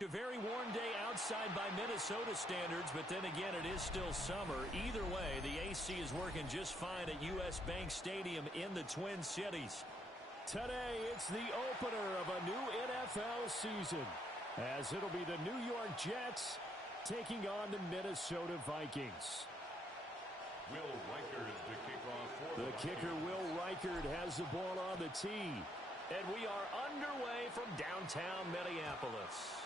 A very warm day outside by Minnesota standards, but then again, it is still summer. Either way, the AC is working just fine at U.S. Bank Stadium in the Twin Cities. Today, it's the opener of a new NFL season, as it'll be the New York Jets taking on the Minnesota Vikings. Will Reichard to kick off for the kicker, Will Reichard, has the ball on the tee. And we are underway from downtown Minneapolis.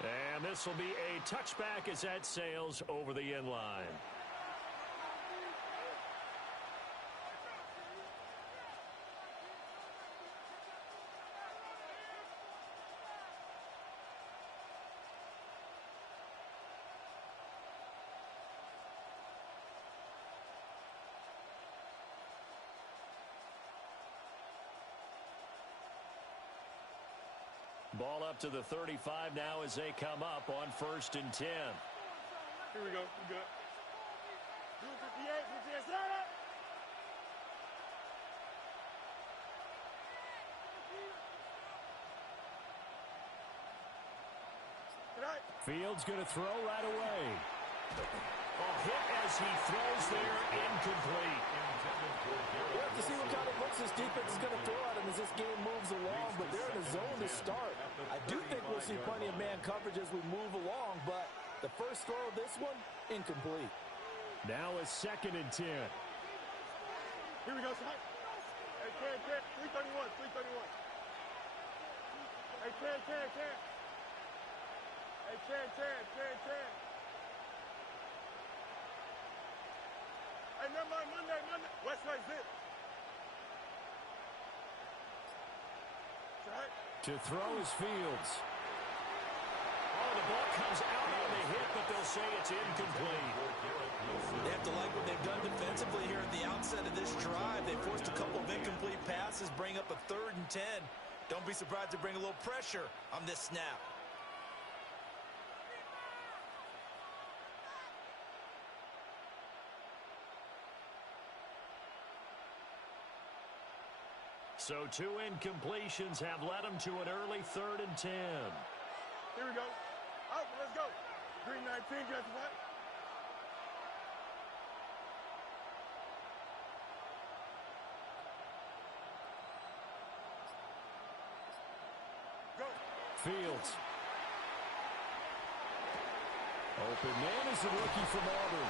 And this will be a touchback as that sails over the end line. Ball up to the 35 now as they come up on 1st and 10. Here we go. We good. 58, 58, set up. Fields going to throw right away. Hit as he throws there, incomplete. We'll have to see what kind of looks this defense is going to throw at him as this game moves along, but they're in a zone to start. I do think we'll see plenty of man coverage as we move along, but the first throw of this one, incomplete. Now a 2nd and 10. Here we go, son. Hey, 10, 331, 331. Hey, 10, 10, 10. Hey, 10, 10, 10, 10. Hey, never mind, Monday. West side's it. Right. To throw is Fields. Oh, the ball comes out on the hit, but they'll say it's incomplete. They have to like what they've done defensively here at the outset of this drive. They forced a couple of incomplete passes, bring up a 3rd and 10. Don't be surprised to bring a little pressure on this snap. So 2 incompletions have led them to an early 3rd and 10. Here we go. Out, let's go. Green 19, get the back. Go. Fields. Open man is the rookie from Auburn.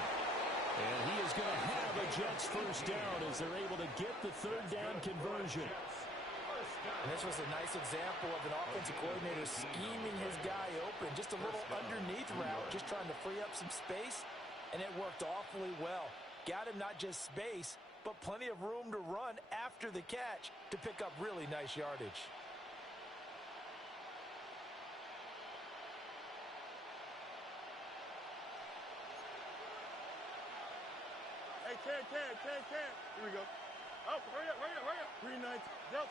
And he is going to have a Jets first down as they're able to get the 3rd down conversion. And this was a nice example of an offensive coordinator scheming his guy open. Just a little underneath route, just trying to free up some space, and it worked awfully well. Got him not just space, but plenty of room to run after the catch to pick up really nice yardage. Hey, 10. Here we go. Oh, hurry up. Green 9, Delta.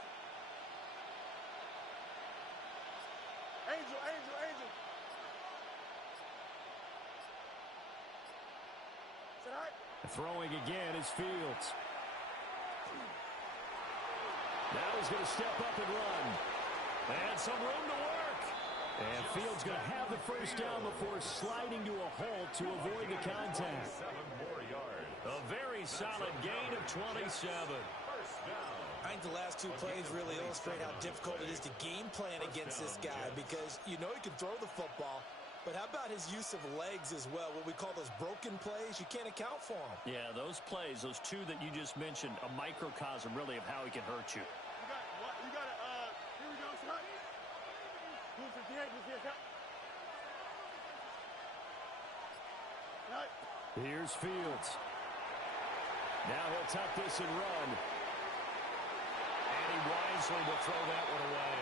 Angel. Is that right? Throwing again is Fields. Now he's going to step up and run. And some room to work. And Fields going to have the first down before sliding to a halt to avoid the contact. 7 more yards. A very solid gain of 27. I think the last 2 plays really illustrate how difficult it is to game plan against this guy, because you know he can throw the football, but how about his use of legs as well? What we call those broken plays, you can't account for them. Yeah, those plays, those 2 that you just mentioned, a microcosm really of how he can hurt you. You got it. Here we go, son. 258, Right. Here's Fields. Now he'll tuck this and run. And he wisely will throw that one away.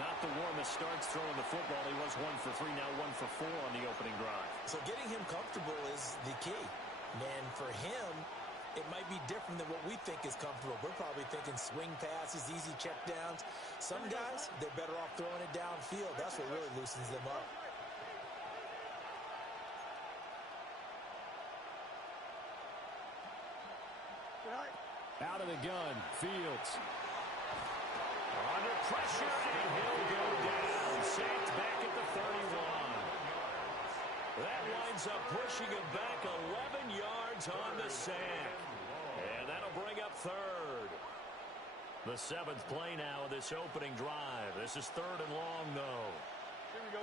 Not the warmest starts throwing the football. He was 1 for 3, now 1 for 4 on the opening drive. So getting him comfortable is the key. And for him, it might be different than what we think is comfortable. We're probably thinking swing passes, easy checkdowns. Some guys, they're better off throwing it downfield. That's what really loosens them up. Out of the gun, Fields. Under pressure, and he'll go down. Sacked back ends up pushing him back 11 yards on the sack. And that'll bring up third. The 7th play now of this opening drive. This is 3rd and long, though. Here we go.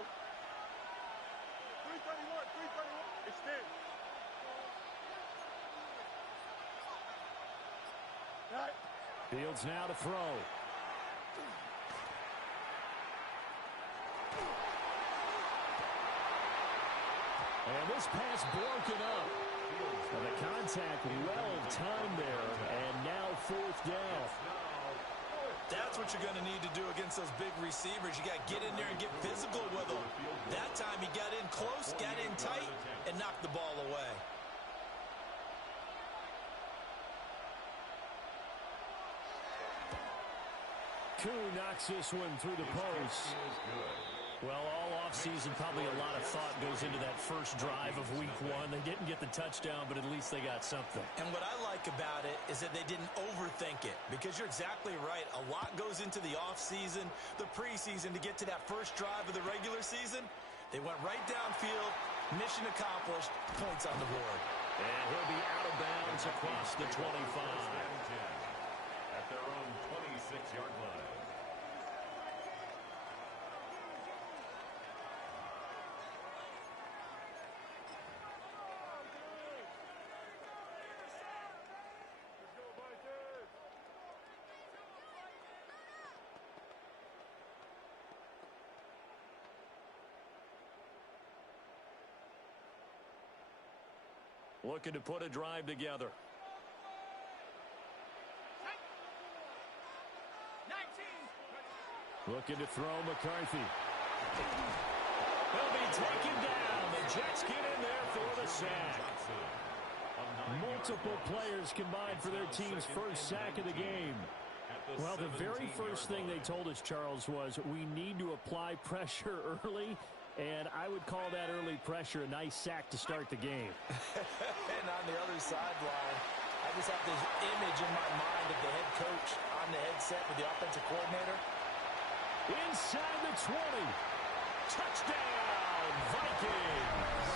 331, 331. Extend. All right. Fields now to throw. And this pass broken up. And the contact well timed there. And now 4th down. That's what you're going to need to do against those big receivers. You got to get in there and get physical with them. That time he got in close, got in tight, and knocked the ball away. Koo knocks this one through the post. Well, all offseason, probably a lot of thought goes into that first drive of week 1. They didn't get the touchdown, but at least they got something. And what I like about it is that they didn't overthink it, because you're exactly right. A lot goes into the offseason, the preseason, to get to that first drive of the regular season. They went right downfield, mission accomplished, points on the board. And he'll be out of bounds across the 25. At their own 26-yard line. Looking to put a drive together. 19. Looking to throw McCarthy. He'll be taken down. The Jets get in there for the sack. Multiple players combined for their team's first sack of the game. Well, the very first thing they told us, Charles, was we need to apply pressure early. And I would call that early pressure a nice sack to start the game. And on the other sideline, I just have this image in my mind of the head coach on the headset with the offensive coordinator. Inside the 20. Touchdown, Vikings.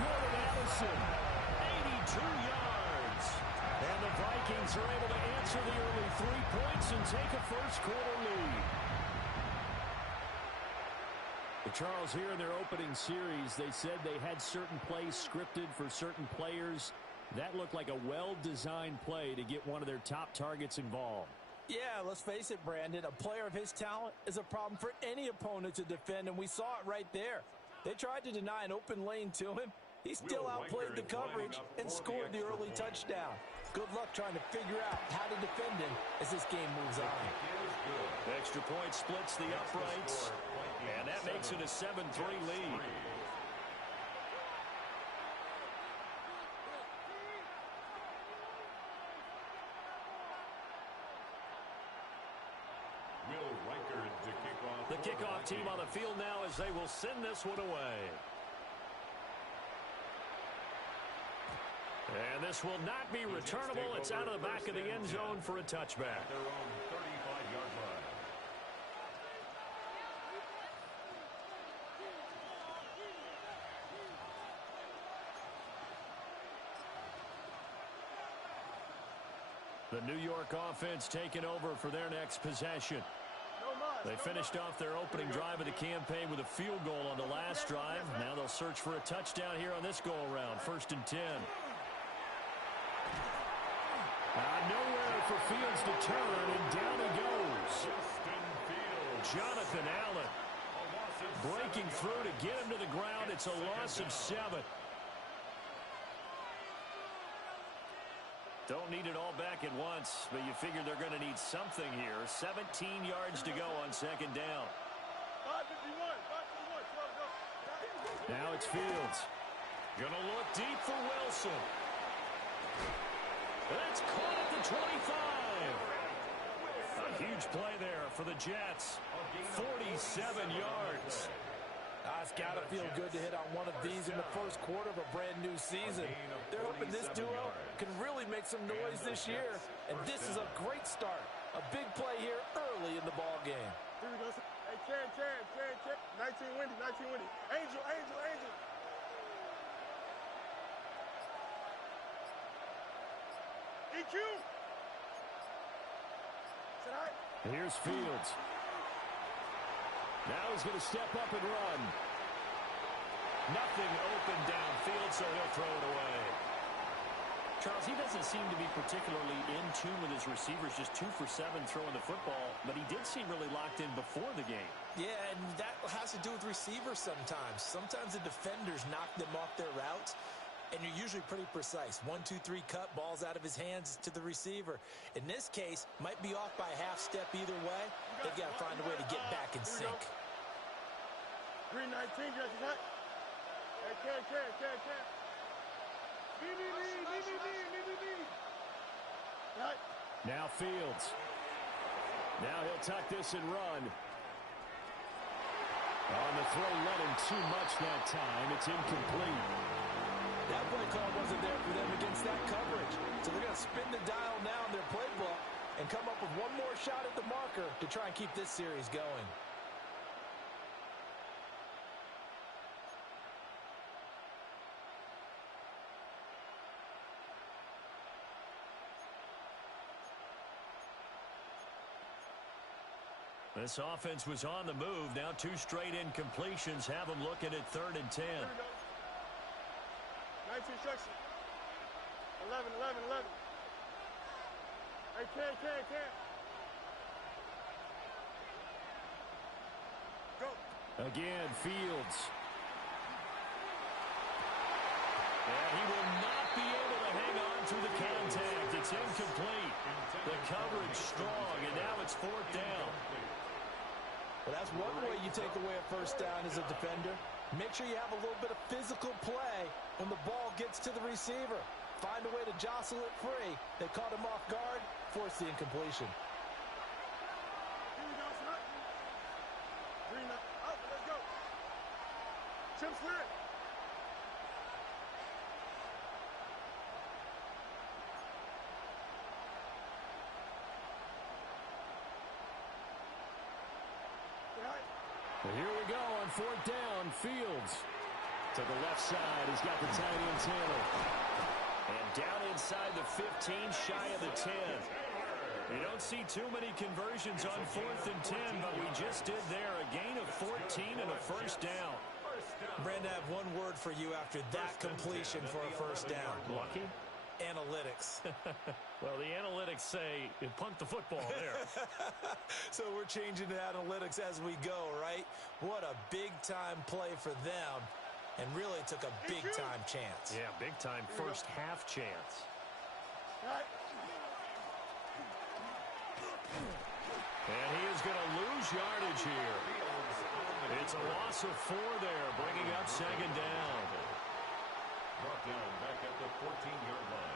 Jordan Addison, 82 yards. And the Vikings are able to answer the early 3 points and take a first-quarter lead. Charles, here in their opening series, they said they had certain plays scripted for certain players. That looked like a well-designed play to get one of their top targets involved. Yeah, let's face it, Brandon. A player of his talent is a problem for any opponent to defend, and we saw it right there. They tried to deny an open lane to him. He still outplayed the coverage and scored the early touchdown. Good luck trying to figure out how to defend him as this game moves on. Extra point splits the uprights, and that makes it a 7-3 lead. The kickoff team on the field now as they will send this one away. And this will not be returnable. It's out of the back of the end zone for a touchback. Their own 35-yard line. The New York offense taking over for their next possession. They finished off their opening drive of the campaign with a field goal on the last drive. Now they'll search for a touchdown here on this go-around. 1st and 10. Nowhere for Fields to turn, and down he goes. Jonathan Allen breaking through to get him to the ground. It's a loss of 7. Don't need it all back at once, but you figure they're going to need something here. 17 yards to go on 2nd down. 551, 551, 12, go. Now it's Fields. Going to look deep for Wilson. That's caught at the 25. A huge play there for the Jets. 47 yards. It's got to feel good to hit on one of these in the first quarter of a brand-new season. They're hoping this duo can really make some noise this year, and this is a great start. A big play here early in the ball game. Here we go. Hey, Ken. 19 windy. Angel. DQ. Here's Fields. Now he's going to step up and run. Nothing open downfield, so he'll throw it away. Charles, he doesn't seem to be particularly in tune with his receivers, just 2 for 7 throwing the football, but he did seem really locked in before the game. Yeah, and that has to do with receivers sometimes. Sometimes the defenders knock them off their routes, and you're usually pretty precise. 1, 2, 3 cut, balls out of his hands to the receiver. In this case, might be off by a half step either way. They've got to find a way to get back in sync. Green 19, Jesse, right? Hey, Ken. Right. Now Fields. Now he'll tuck this and run. On the throw, let him too much that time. It's incomplete. That play call wasn't there for them against that coverage. So they're going to spin the dial now in their playbook and come up with one more shot at the marker to try and keep this series going. This offense was on the move. Now 2 straight incompletions have them looking at 3rd and 10. Here we go. 19 instruction. 11. Hey, Ken. Go. Again, Fields. And he will not be able to hang on through the contact. It's incomplete. The coverage strong, and now it's 4th down. Well, that's one way you take away a first down as a defender. Make sure you have a little bit of physical play when the ball gets to the receiver. Find a way to jostle it free. They caught him off guard, force the incompletion. Here we go, son. Green up. Let's go. Chip slit. Well, here we go on 4th down. Fields to the left side. He's got the tight end handle. And down inside the 15, shy of the 10. You don't see too many conversions on 4th and 10, but we just did there. A gain of 14 and a first down. Brandon, I have one word for you after that completion for a first down. Lucky? Analytics. Well, the analytics say you punt the football there. So we're changing to analytics as we go, right? What a big-time play for them, and really took a big-time chance. Yeah, big-time first half chance. And he is going to lose yardage here. It's a loss of 4 there, bringing up 2nd down. Brought down back at the 14-yard line.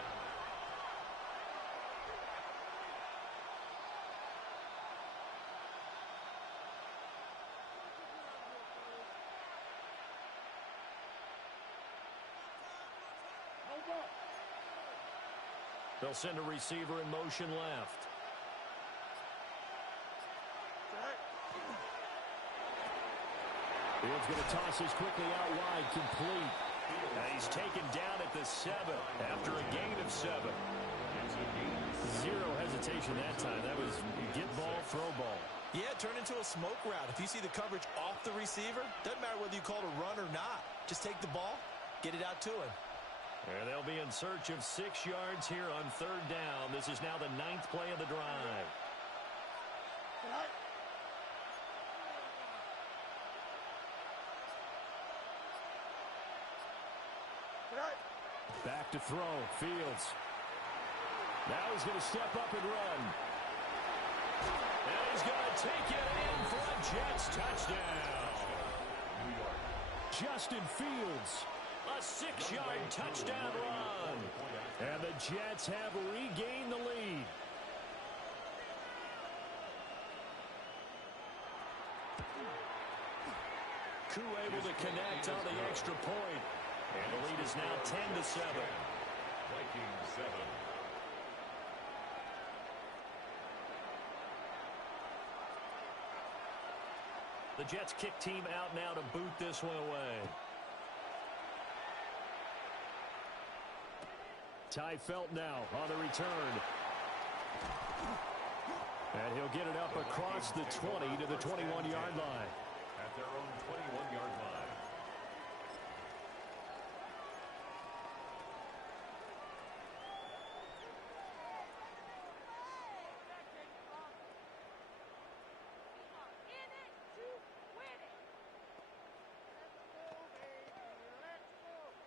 They'll send a receiver in motion left. Fields going to toss this quickly out wide, complete. He's taken down at the 7 after a gain of 7. Zero hesitation that time. That was get ball, throw ball. Yeah, turn into a smoke route. If you see the coverage off the receiver, doesn't matter whether you call it a run or not. Just take the ball, get it out to him. And they'll be in search of 6 yards here on 3rd down. This is now the 9th play of the drive. Back to throw. Fields. Now he's going to step up and run. And he's going to take it in for a Jets touchdown. Justin Fields. A 6-yard touchdown run. And the Jets have regained the lead. Koo able to connect on the extra point. And the lead is now 10-7. Vikings 7. The Jets kick team out now to boot this one away. Pfl now on the return. And he'll get it up across the 20 to the 21-yard line. At their own 21-yard line.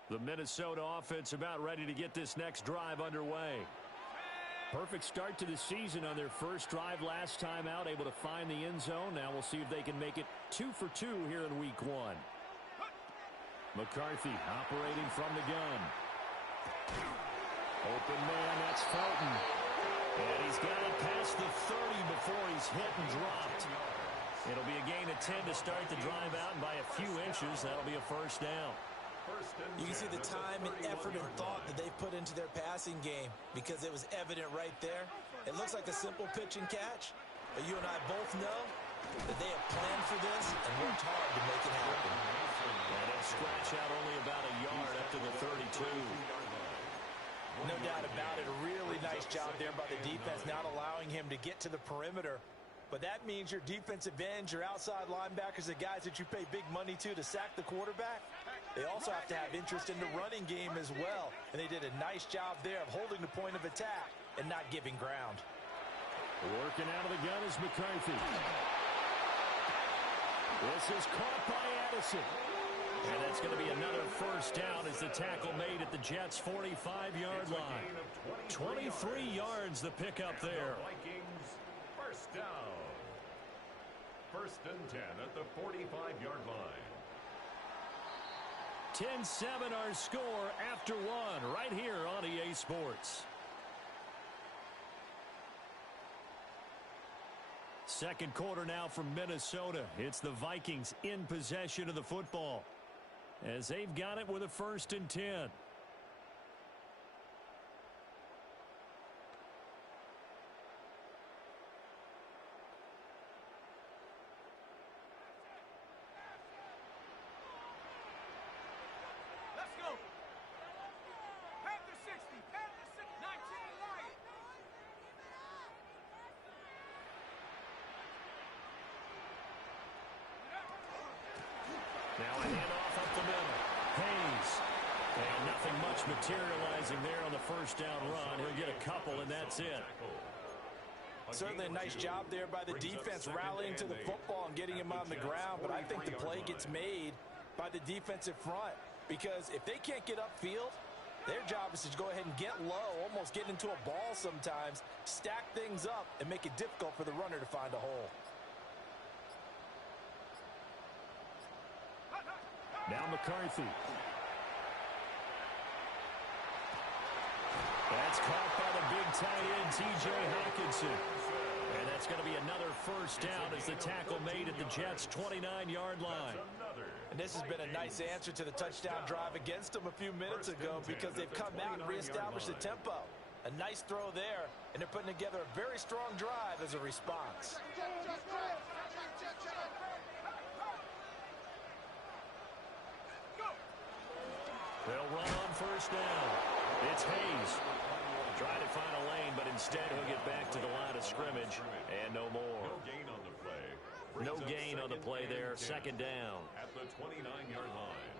The Minnesota offense about ready to get this next drive underway. Perfect start to the season on their first drive last time out, able to find the end zone. Now we'll see if they can make it 2 for 2 here in week 1. McCarthy operating from the gun. Open man, that's Felton. And he's got it past the 30 before he's hit and dropped. It'll be a gain of 10 to start the drive out, and by a few inches, that'll be a first down. You can see the time and effort and thought that they put into their passing game because it was evident right there. It looks like a simple pitch and catch, but you and I both know that they have planned for this and worked hard to make it happen. And he'll scratch out only about a yard up to the 32. No doubt about it. A really nice job there by the defense, not allowing him to get to the perimeter. But that means your defensive ends, your outside linebackers, the guys that you pay big money to sack the quarterback, they also have to have interest in the running game as well. And they did a nice job there of holding the point of attack and not giving ground. Working out of the gun is McCarthy. This is caught by Addison. And that's going to be another first down as the tackle made at the Jets' 45-yard line. 23 yards the pickup there. Vikings first down. First and 10 at the 45-yard line. 10-7 our score after 1 right here on EA Sports. Second quarter now from Minnesota. It's the Vikings in possession of the football as they've got it with a first and 10. Now a handoff up the middle. Hayes. And nothing much materializing there on the first down run. He'll get a couple, and that's it. Certainly a nice job there by the defense rallying to the football and getting him on the ground. But I think the play gets made by the defensive front. Because if they can't get upfield, their job is to go ahead and get low, almost get into a ball sometimes, stack things up, and make it difficult for the runner to find a hole. Now McCarthy. That's caught by the big tight end, T.J. Hawkinson. And that's going to be another first down as the tackle made at the Jets' 29-yard line. And this has been a nice answer to the touchdown drive against them a few minutes ago because they've come out and reestablished the tempo. A nice throw there, and they're putting together a very strong drive as a response. They'll run on first down. It's Hayes. Trying to find a lane, but instead he'll get back to the line of scrimmage. And no more. No gain on the play. No gain on the play there. Second down. At the 29-yard line.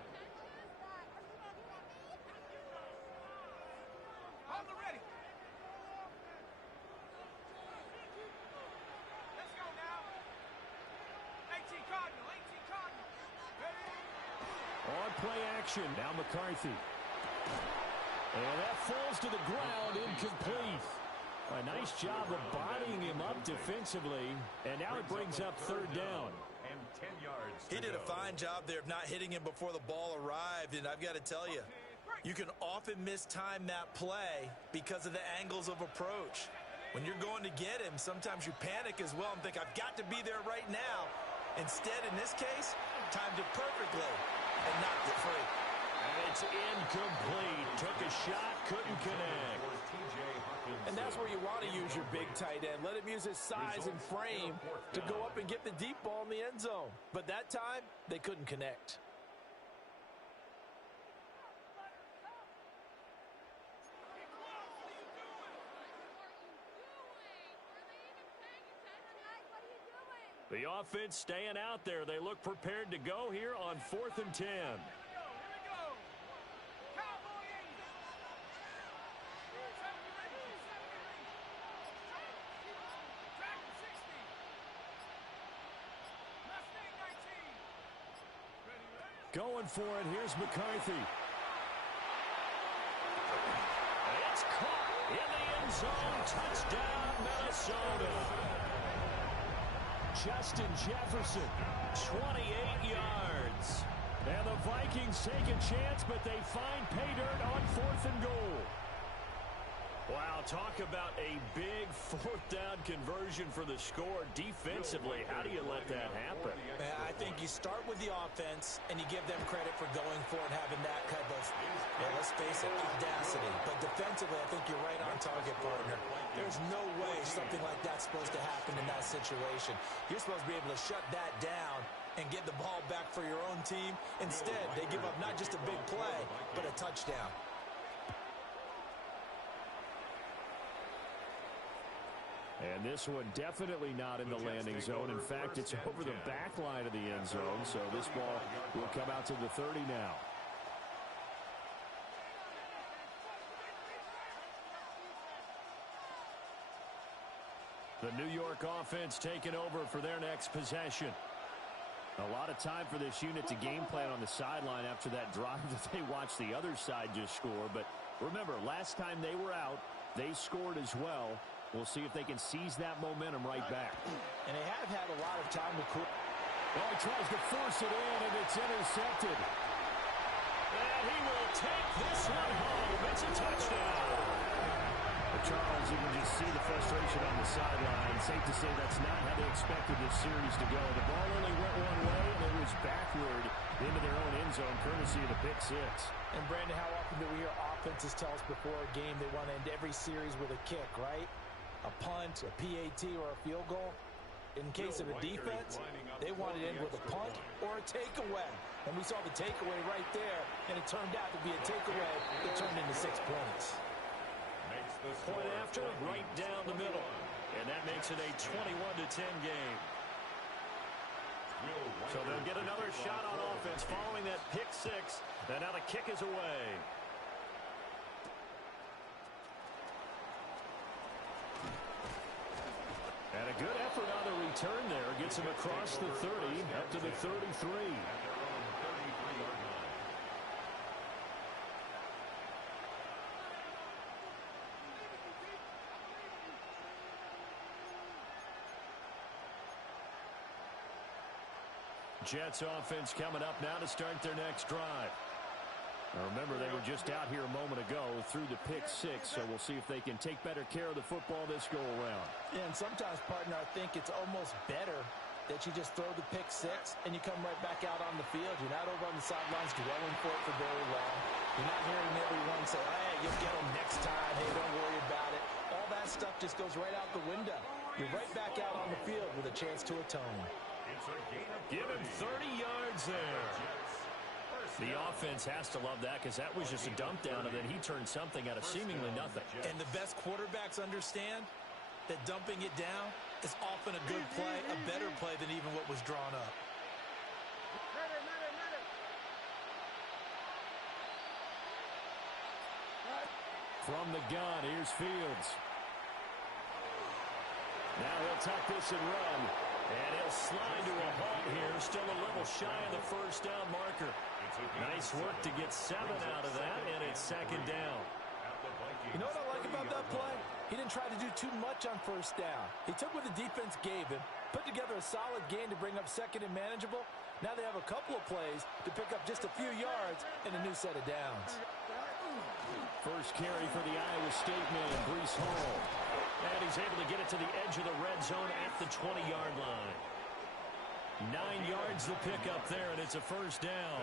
On the ready. Let's go now. 18 Cardinal, 18 Cardinal. Ready? On play action. Now McCarthy. And that falls to the ground, incomplete. A nice job of bodying him up defensively. And now it brings up third down. And 10 yards. He did a fine job there of not hitting him before the ball arrived. And I've got to tell you, you can often mistime that play because of the angles of approach. When you're going to get him, sometimes you panic as well and think, I've got to be there right now. Instead, in this case, timed it perfectly and knocked it free. And it's incomplete. Took a shot, couldn't connect. And that's where you want to use your big tight end. Let him use his size and frame to go up and get the deep ball in the end zone. But that time, they couldn't connect. The offense staying out there. They look prepared to go here on 4th and 10. Going for it. Here's McCarthy. It's caught in the end zone. Touchdown, Minnesota. Justin Jefferson, 28 yards. And the Vikings take a chance, but they find pay dirt on 4th and goal. Wow, talk about a big 4th down conversion for the score. Defensively, how do you let that happen? I think you start with the offense, and you give them credit for going for it, having that kind of, let's face it, audacity. But defensively, I think you're right on target, partner. There's no way something like that's supposed to happen in that situation. You're supposed to be able to shut that down and get the ball back for your own team. Instead, they give up not just a big play, but a touchdown. And this one definitely not in the landing zone. In fact, it's over the back line of the end zone. So this ball will come out to the 30 now. The New York offense taking over for their next possession. A lot of time for this unit to game plan on the sideline after that drive that they watched the other side just score. But remember, last time they were out, they scored as well. We'll see if they can seize that momentum right back. And they have had a lot of time to cool. Well, he tries to force it in, and it's intercepted. And he will take this one home. It's a touchdown. Charles, you can just see the frustration on the sideline. Safe to say that's not how they expected this series to go. The ball only went one way, and it was backward into their own end zone, courtesy of the pick six. And, Brandon, how often do we hear offenses tell us before a game they want to end every series with a kick, right? A punt, a PAT, or a field goal. In case of a defense, they want it in with a punt or a takeaway. And we saw the takeaway right there, and it turned out to be a takeaway that turned into 6 points. Point after, right down the middle. And that makes it a 21-10 game. So they'll get another shot on offense following that pick six. And now the kick is away. And a good effort on the return there. Gets him across the 30, up to the 33. Jets offense coming up now to start their next drive. Now remember, they were just out here a moment ago through the pick six, so we'll see if they can take better care of the football this go-around. Yeah, and sometimes, partner, I think it's almost better that you just throw the pick six and you come right back out on the field. You're not over on the sidelines dwelling for it for very long. You're not hearing everyone say, hey, you'll get them next time. Hey, don't worry about it. All that stuff just goes right out the window. You're right back out on the field with a chance to atone. Give him 30 yards there. The offense has to love that because that was just a dump down, and then he turned something out of seemingly nothing. And the best quarterbacks understand that dumping it down is often a good play, a better play than even what was drawn up. From the gun, here's Fields. Now he'll tuck this and run. And he'll slide to a halt here. Still a little shy of the first down marker. Nice work to get 7 out of that, and it's second down. You know what I like about that play? He didn't try to do too much on first down. He took what the defense gave him, put together a solid gain to bring up second and manageable. Now they have a couple of plays to pick up just a few yards and a new set of downs. First carry for the Iowa State man, Breece Hall. And he's able to get it to the edge of the red zone at the 20-yard line. 9 yards to pick up there, and it's a first down.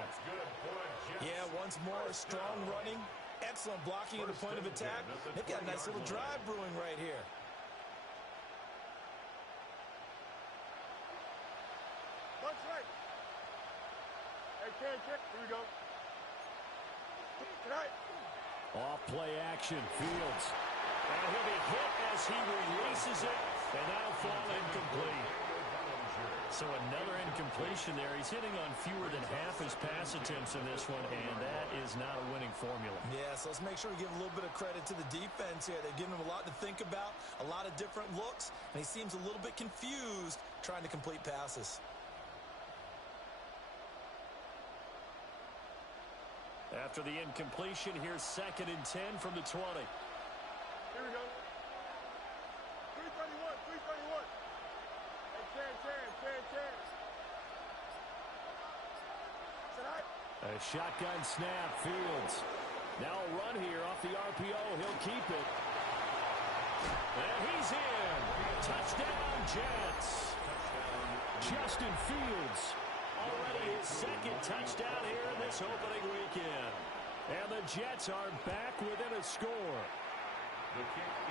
Yeah, once more, strong running, excellent blocking at the point of attack. They've got a nice little drive brewing right here. That's right. Hey, here we go. Right. Off play action, Fields. And he'll be hit as he releases it, and that'll fall incomplete. So another incompletion there. He's hitting on fewer than half his pass attempts in this one, and that is not a winning formula. Yeah, so let's make sure we give a little bit of credit to the defense here. They've given him a lot to think about, a lot of different looks, and he seems a little bit confused trying to complete passes. After the incompletion, here's 2nd and 10 from the 20. Here we go. 331, 331. Hey, 10. A shotgun snap, Fields. Now a run here off the RPO. He'll keep it. And he's in. Touchdown, Jets. Justin Fields. Already his 2nd touchdown here in this opening weekend. And the Jets are back within a score.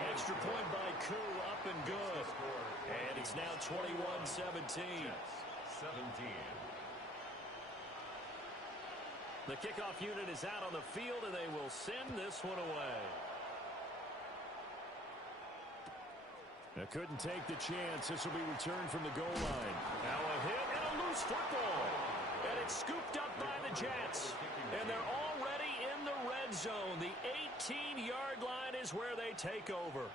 Extra point by Koo, up and good. And it's now 21-17. 17. The kickoff unit is out on the field, and they will send this one away. They couldn't take the chance. This will be returned from the goal line. Now a hit and a loose football. And it's scooped up by the Jets. And they're already in the red zone. The 18-yard line is where they take over.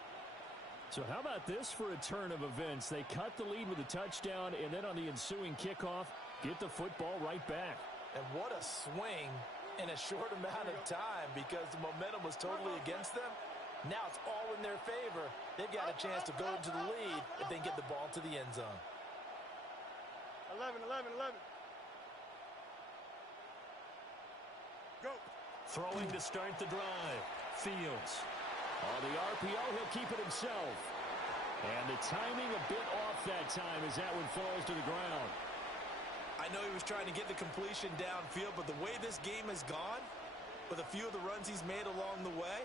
So how about this for a turn of events? They cut the lead with a touchdown, and then on the ensuing kickoff, get the football right back. And what a swing in a short amount of time, because the momentum was totally against them. Now it's all in their favor. They've got a chance to go into the lead if they can get the ball to the end zone. 11. Go. Throwing to start the drive. Fields. On the RPO, he'll keep it himself. And the timing a bit off that time as that one falls to the ground. I know he was trying to get the completion downfield, but the way this game has gone, with a few of the runs he's made along the way,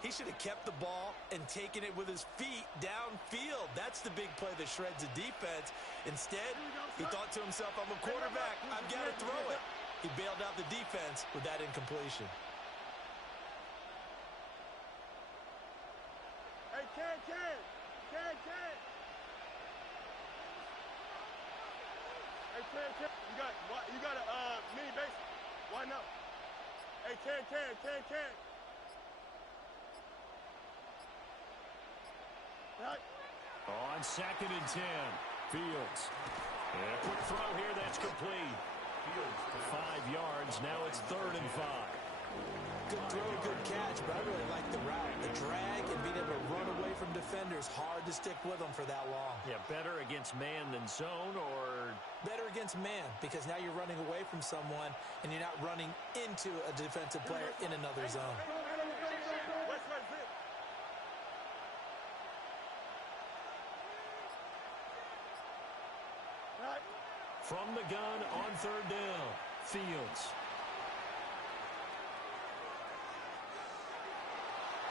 he should have kept the ball and taken it with his feet downfield. That's the big play that shreds the defense. Instead, he thought to himself, I'm a quarterback, I've got to throw it. He bailed out the defense with that incompletion. Hey, Ken. Hey, Ken. You got a mini base. Why not? Hey, Ken. Right. On 2nd and 10. Fields. And a quick throw here, that's complete. 5 yards, now it's 3rd and 5. Good throw, good catch, but I really like the route. The drag and being able to run away from defenders. Hard to stick with them for that long. Yeah, better against man than zone, or... Better against man, because now you're running away from someone and you're not running into a defensive player in another zone. From the gun on 3rd down, Fields.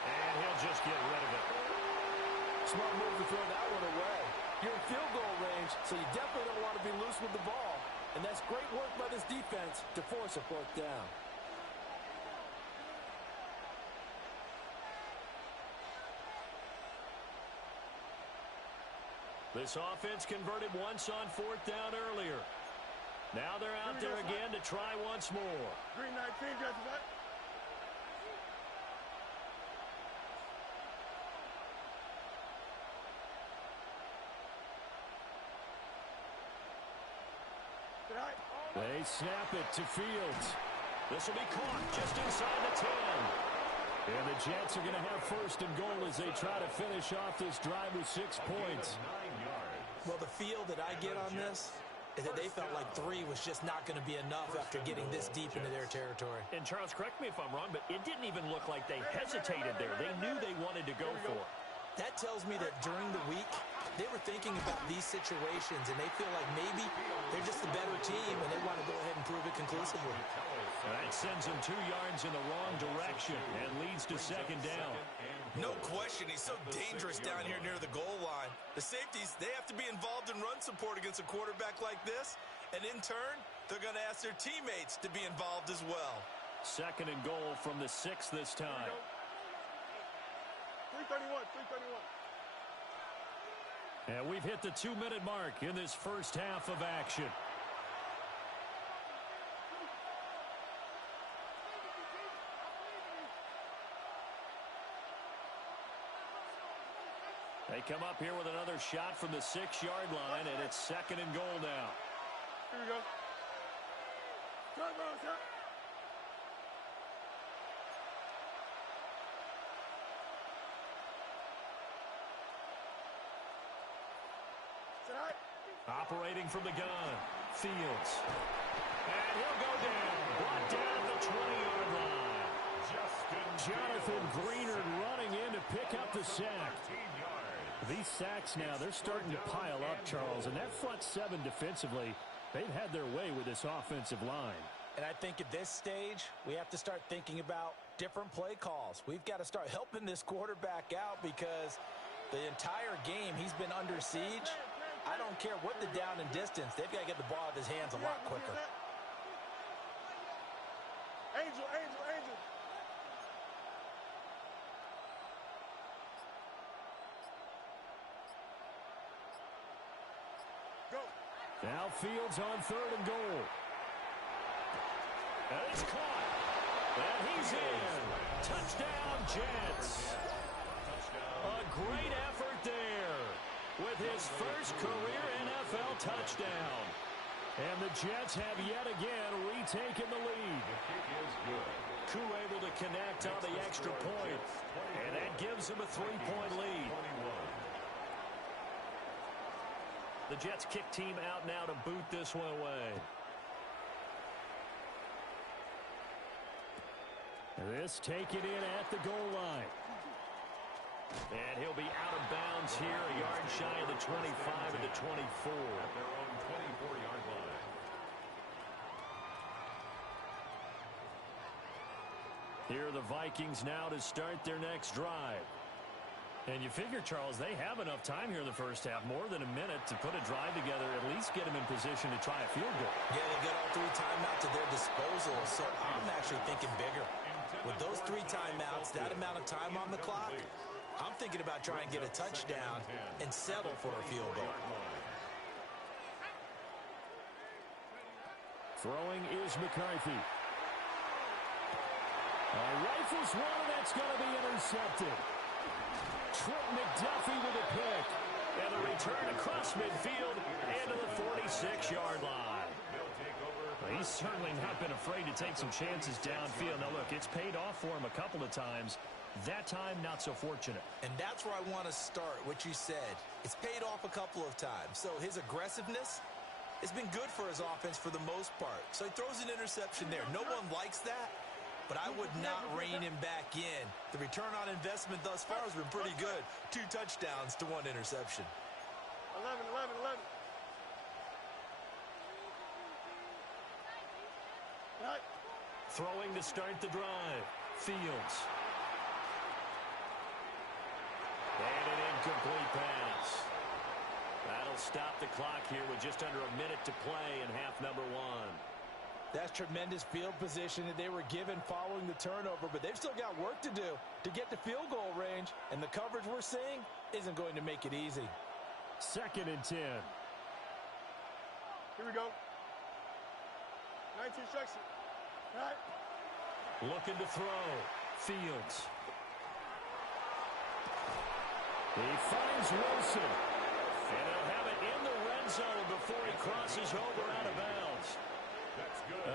And he'll just get rid of it. Smart move to throw that one away. You're in field goal range, so you definitely don't want to be loose with the ball. And that's great work by this defense to force a 4th down. This offense converted once on 4th down earlier. Now they're out there again to try once more. Green 19, just what? They snap it to Fields. This will be caught just inside the 10. And the Jets are going to have 1st and goal as they try to finish off this drive with 6 points. Well, the feel that I get on this is that they felt like 3 was just not going to be enough after getting this deep into their territory. And Charles, correct me if I'm wrong, but it didn't even look like they hesitated there. They knew they wanted to go for it. That tells me that during the week, they were thinking about these situations, and they feel like maybe they're just the better team, and they want to go ahead and prove it conclusively. That sends him 2 yards in the wrong direction and leads to 2nd down. No question, he's so dangerous down here near the goal line. The safeties, they have to be involved in run support against a quarterback like this, and in turn, they're going to ask their teammates to be involved as well. 2nd and goal from the 6 this time. 331. And we've hit the 2-minute mark in this first half of action. They come up here with another shot from the 6-yard line, and it's 2nd and goal now. Here we go. Turn, turn. Operating from the gun, Fields. And he'll go down. Brought down at the 20-yard line. Jonathan Greenard running in to pick up the sack. These sacks now, they're starting to pile up, Charles. And that front 7 defensively, they've had their way with this offensive line. And I think at this stage, we have to start thinking about different play calls. We've got to start helping this quarterback out because the entire game he's been under siege. I don't care what the down and distance. They've got to get the ball out of his hands a lot quicker. Angel. Go. Now Fields on 3rd and goal. And it's caught. And he's in. Touchdown, Jets. A great effort there with his first career NFL touchdown. And the Jets have yet again retaken the lead. Koo able to connect on the extra point. And that gives him a 3-point lead. The Jets kick team out now to boot this one away. This taken in at the goal line. And he'll be out of bounds here, a yard shy of the 25 at the 24. At their own 24-yard line. Here are the Vikings now to start their next drive. And you figure, Charles, they have enough time here in the first half, more than a minute, to put a drive together, at least get them in position to try a field goal. Yeah, they got all 3 timeouts at their disposal, so I'm actually thinking bigger. With those 3 timeouts, that amount of time on the clock, I'm thinking about trying to get a touchdown and settle for a field goal. Throwing is McCarthy. Rifles one, and that's going to be intercepted. Trent McDuffie with a pick. And the return across midfield into the 46-yard line. He's certainly not been afraid to take some chances downfield. Now, look, it's paid off for him a couple of times. That time, not so fortunate. And that's where I want to start, what you said. It's paid off a couple of times. So his aggressiveness has been good for his offense for the most part. So he throws an interception there. No one likes that, but I would not rein him back in. The return on investment thus far has been pretty good. 2 touchdowns to 1 interception. 11. Right. Throwing to start the drive. Fields. And an incomplete pass. That'll stop the clock here with just under a minute to play in half number 1. That's tremendous field position that they were given following the turnover, but they've still got work to do to get to field goal range, and the coverage we're seeing isn't going to make it easy. 2nd and 10. Here we go. 19 seconds. Right. Looking to throw. Fields. He finds Wilson. And he'll have it in the red zone before he crosses over out of bounds.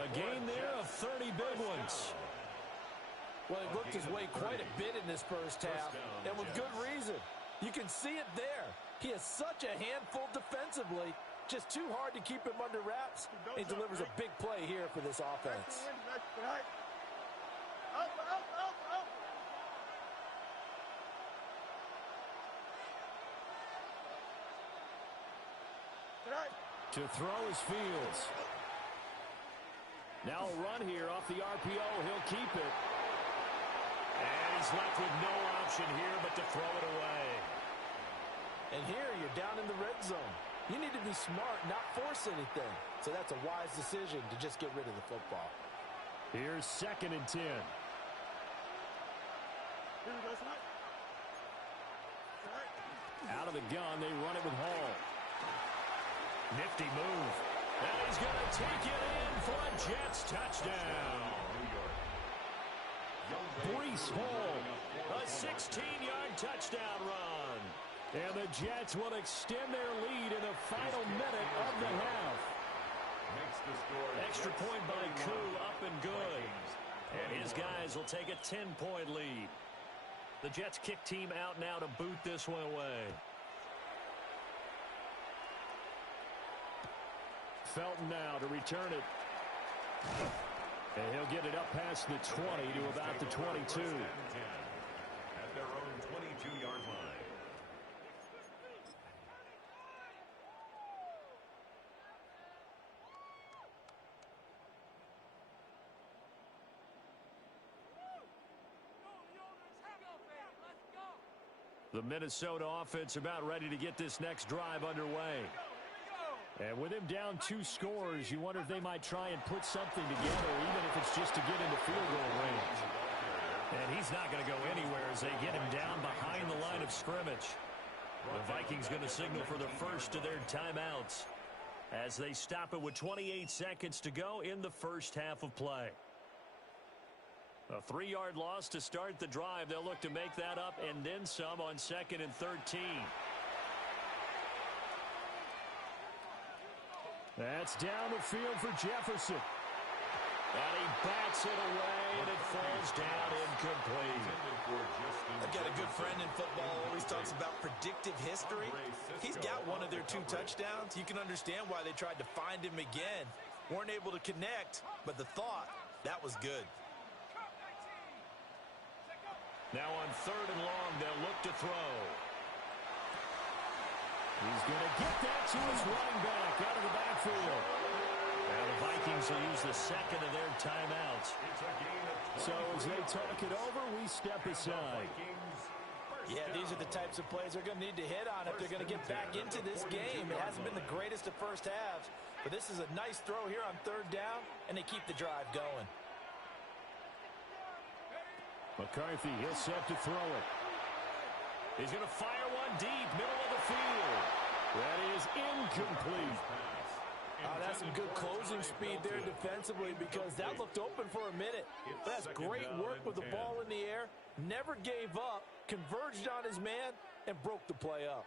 A gain there of 30 big ones. Well, he looked his way quite a bit in this first half, and with good reason. You can see it there. He is such a handful defensively. Just too hard to keep him under wraps. He delivers a big play here for this offense. To throw is Fields. Now a run here off the RPO. He'll keep it. And he's left with no option here but to throw it away. And here you're down in the red zone. You need to be smart, not force anything. So that's a wise decision to just get rid of the football. Here's 2nd and 10. Here we go, tonight. Out of the gun, they run it with Hall. Nifty move. And he's going to take it in for a Jets touchdown. Breece Hall, a 16-yard touchdown run. And the Jets will extend their lead in the final minute of the half. Extra point by Koo, up and good. And his guys will take a 10-point lead. The Jets kick team out now to boot this one away. Felton now to return it. And he'll get it up past the 20 to about the 22. At their own 22-yard line. The Minnesota offense about ready to get this next drive underway. And with him down 2 scores, you wonder if they might try and put something together, even if it's just to get into field goal range. And he's not going to go anywhere as they get him down behind the line of scrimmage. The Vikings going to signal for the first of their timeouts as they stop it with 28 seconds to go in the first half of play. A 3-yard loss to start the drive. They'll look to make that up and then some on 2nd and 13. That's down the field for Jefferson. And he bats it away, and it falls down incomplete. I've got a good friend in football who always talks about predictive history. He's got one of their 2 touchdowns. You can understand why they tried to find him again. Weren't able to connect, but the thought, that was good. Now on 3rd and long, they'll look to throw. He's going to get that to his running back out of the backfield. Now the Vikings will use the 2nd of their timeouts. So as they talk it over, we step aside. Yeah, these are the types of plays they're going to need to hit on if they're going to get back into this game. It hasn't been the greatest of first halves, but this is a nice throw here on 3rd down, and they keep the drive going. McCarthy, he'll set to throw it. He's going to fire one deep, middle of the field. That is incomplete. That's some good closing speed there defensively because that looked open for a minute. But that's great work with the ball in the air. Never gave up, converged on his man, and broke the play up.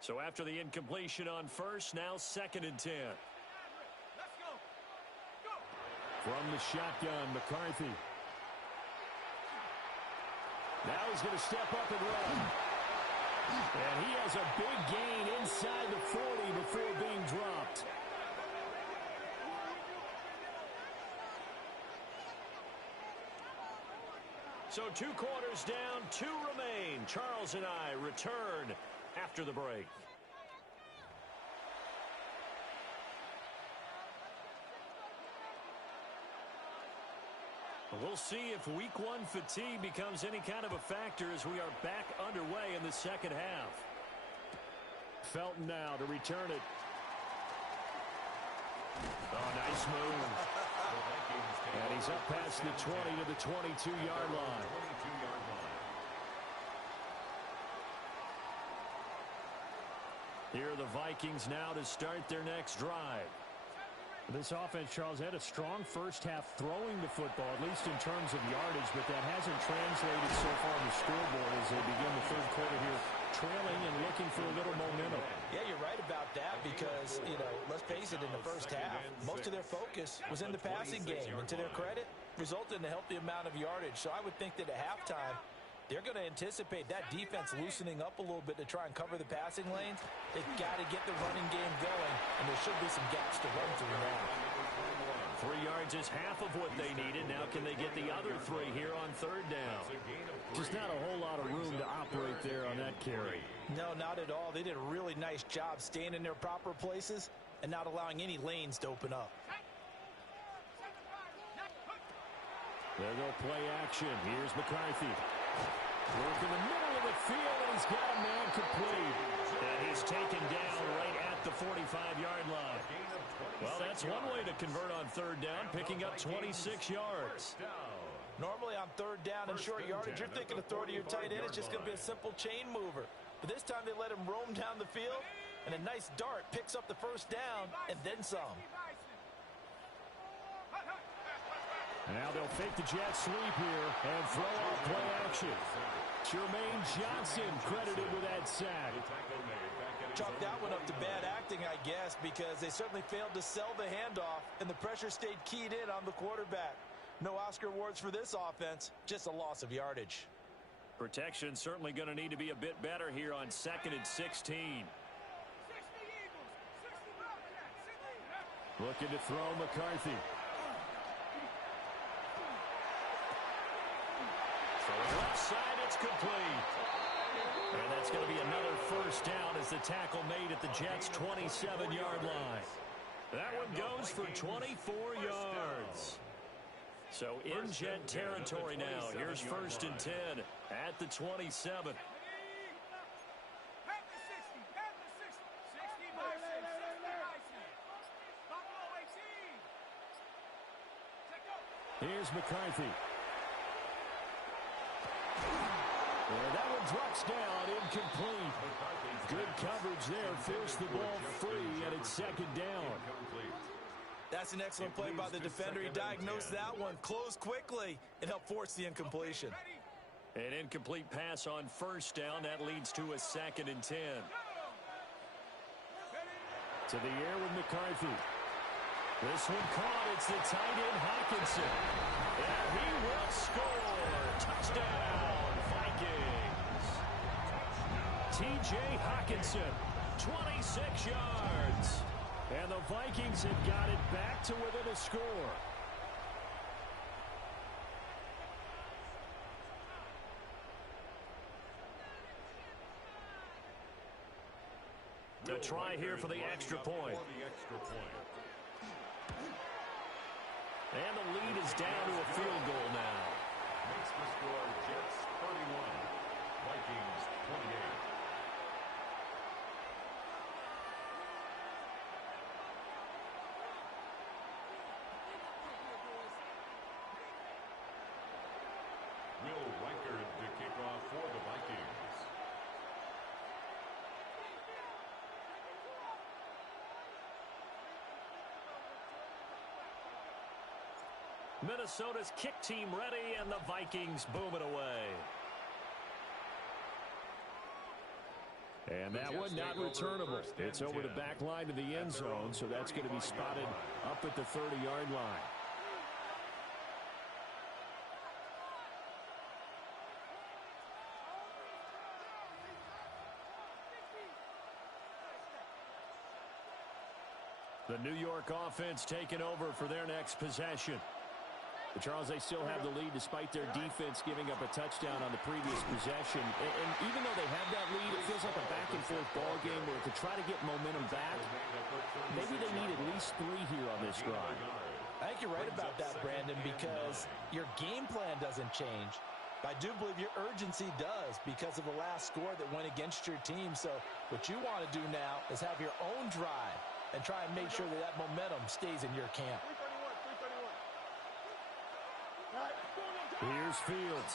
So after the incompletion on 1st, now 2nd and 10. From the shotgun, McCarthy. Now he's going to step up and run. And he has a big gain inside the 40 before being dropped. So 2 quarters down, 2 remain. Charles and I return after the break. We'll see if Week 1 fatigue becomes any kind of a factor as we are back underway in the 2nd half. Felton now to return it. Oh, nice move. And he's up past the 20 to the 22-yard line. Here are the Vikings now to start their next drive. This offense, Charles, had a strong first half throwing the football, at least in terms of yardage, but that hasn't translated so far on the scoreboard as they begin the 3rd quarter here, trailing and looking for a little momentum. Yeah, you're right about that because, let's face it, in the first half, most of their focus was in the passing game. And to their credit, resulted in a healthy amount of yardage. So I would think that at halftime, they're going to anticipate that defense loosening up a little bit to try and cover the passing lanes. They've got to get the running game going, and there should be some gaps to run through now. 3 yards is half of what they needed. Now can they get the other 3 here on 3rd down? Just not a whole lot of room to operate there on that carry. No, not at all. They did a really nice job staying in their proper places and not allowing any lanes to open up. There go play action. Here's McCarthy. Work in the middle of the field, and he's got a man complete. And he's taken down right at the 45-yard line. Well, that's one way to convert on 3rd down, picking up 26 yards. Normally on third down and short yardage, you're thinking of throwing to your tight end. It's just going to be a simple chain mover. But this time they let him roam down the field, and a nice dart picks up the first down and then some. Now they'll fake the jet sweep here and throw off play action. Jermaine Johnson credited with that sack. Chalk that one up to bad acting, I guess, because they certainly failed to sell the handoff, and the pressure stayed keyed in on the quarterback. No Oscar awards for this offense, just a loss of yardage. Protection certainly going to need to be a bit better here on 2nd and 16. Looking to throw McCarthy. Left side, it's complete. And that's going to be another first down as the tackle made at the Jets' 27-yard line. That one goes for 24 yards. So in Jet territory now. Here's 1st and 10 at the 27. Here's McCarthy. And that one drops down, incomplete. Good coverage there, forced the ball free, and it's 2nd down. That's an excellent play by the defender. He diagnosed that one, closed quickly, and helped force the incompletion. An incomplete pass on 1st down. That leads to a 2nd and 10. To the air with McCarthy. This one caught. It's the tight end, Hockenson. And he will score. Touchdown, Vikings. T.J. Hockenson, 26 yards. And the Vikings have got it back to within a score. To try here for the extra point. And the lead is down to a field goal now. Makes the score Jets 31, Vikings 28. Will Reichard to kick off for the Vikings. Minnesota's kick team ready, and the Vikings boom it away. And that one not returnable. It's over the back line to the end zone, so that's going to be spotted up at the 30-yard line. The New York offense taking over for their next possession. But Charles, they still have the lead despite their defense giving up a touchdown on the previous possession. And even though they have that lead, it feels like a back-and-forth ball game where to try to get momentum back, maybe they need at least 3 here on this drive. I think you're right about that, Brandon, because your game plan doesn't change. I do believe your urgency does because of the last score that went against your team. So what you want to do now is have your own drive and try and make sure that that momentum stays in your camp. Here's Fields.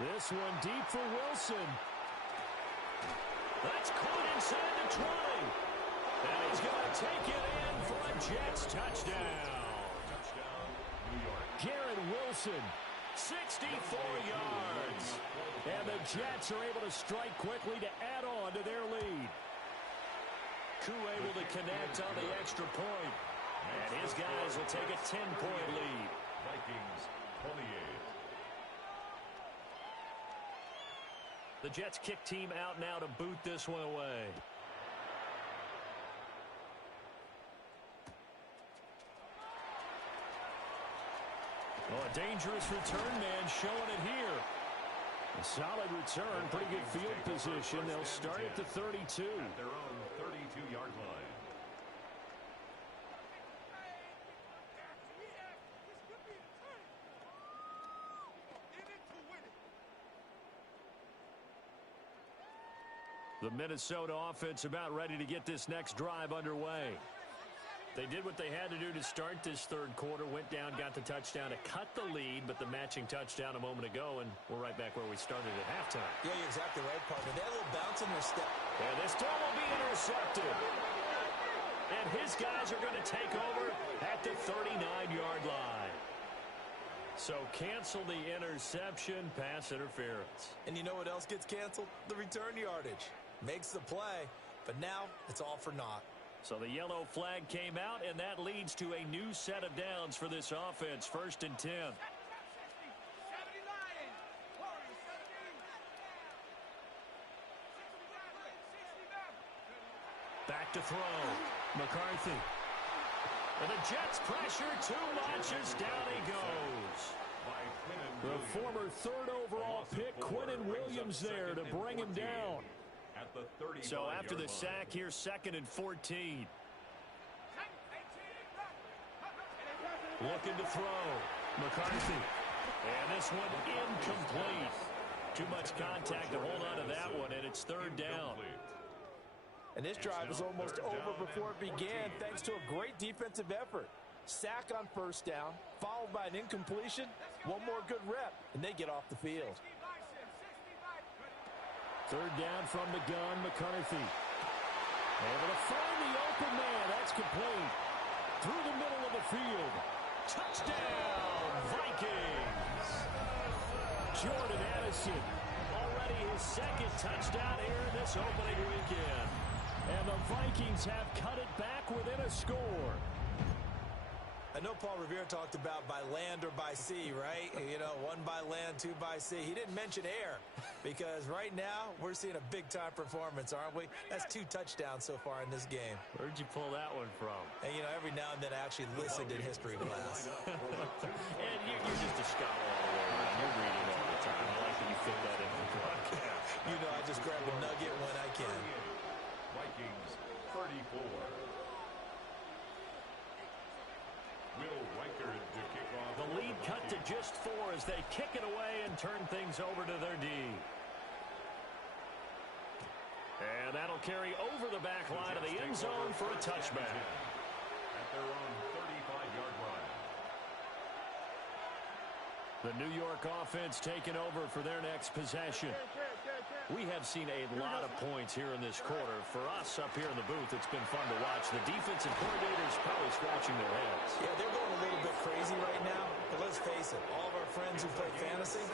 This one deep for Wilson. That's caught inside the 20. And he's going to take it in for a Jets touchdown. New York. Garrett Wilson, 64 yards. And the Jets are able to strike quickly to add on to their lead. Koo able to connect on the extra point. And his guys will take a 10-point lead. Vikings 28. The Jets kick team out now to boot this one away. Oh, a dangerous return man showing it here. A solid return, pretty good field position. They'll start at the 32. At their own 32-yard line. The Minnesota offense about ready to get this next drive underway. They did what they had to do to start this third quarter, went down, got the touchdown to cut the lead, but the matching touchdown a moment ago, and we're right back where we started at halftime. Yeah, you're exactly right, partner. They had a little bounce in their step. And this throw will be intercepted. And his guys are going to take over at the 39-yard line. So cancel the interception, pass interference. And you know what else gets canceled? The return yardage. Makes the play, but now it's all for naught. So the yellow flag came out, and that leads to a new set of downs for this offense. 1st and 10. Back to throw. McCarthy. And the Jets pressure too much as down he goes. The former 3rd overall pick, Quinnen Williams, there to bring him down. So after the sack, here's 2nd and 14. Looking to throw. McCarthy. And this one incomplete. Too much contact to hold on to that one, and it's 3rd down. And this drive is almost over before it began thanks to a great defensive effort. Sack on 1st down, followed by an incompletion. One more good rep, and they get off the field. 3rd down from the gun, McCarthy. Able to find the open man. That's complete. Through the middle of the field. Touchdown, Vikings. Jordan Addison, already his 2nd touchdown here in this opening weekend. And the Vikings have cut it back within a score. I know Paul Revere talked about by land or by sea, right? You know, 1 by land, 2 by sea. He didn't mention air because right now we're seeing a big-time performance, aren't we? That's 2 touchdowns so far in this game. Where'd you pull that one from? And, you know, every now and then I actually listened in history class. And you're just a scholar all the way around. You're reading all the time. I like that you fit that in the broadcast. You know, I just grab a nugget when I can. Vikings 34. The lead cut to just 4 as they kick it away and turn things over to their D. And that'll carry over the back line of the end zone for a touchback. At their own 35-yard line. The New York offense taking over for their next possession. We have seen a lot of points here in this quarter. For us up here in the booth, it's been fun to watch. The defensive coordinators probably scratching their heads. Yeah, they're going a little bit crazy right now. But let's face it, all of our friends who play fantasy,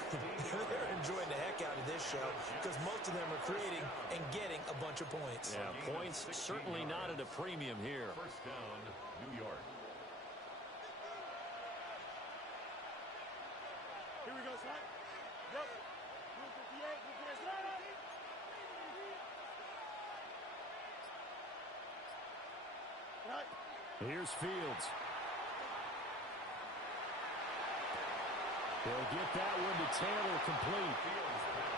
they're enjoying the heck out of this show because most of them are creating and getting a bunch of points. Yeah, points certainly not at a premium here. 1st down, New York. Here we go, son. Yep. 58, 58, right. Here's Fields. They'll get that one to Taylor complete.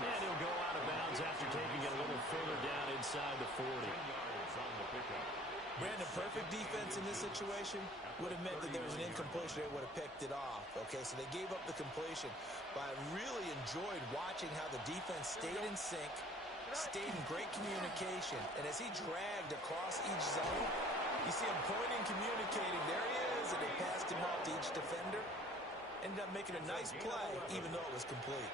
And he'll go out of bounds after taking it a little further down inside the 40. Brandon, perfect defense in this situation would have meant that there was an incompletion. They would have picked it off. Okay, so they gave up the completion. But I really enjoyed watching how the defense stayed in sync, stayed in great communication. And as he dragged across each zone, you see him pointing, communicating. There he is, and they passed him off to each defender. Ended up making a nice play, even though it was complete.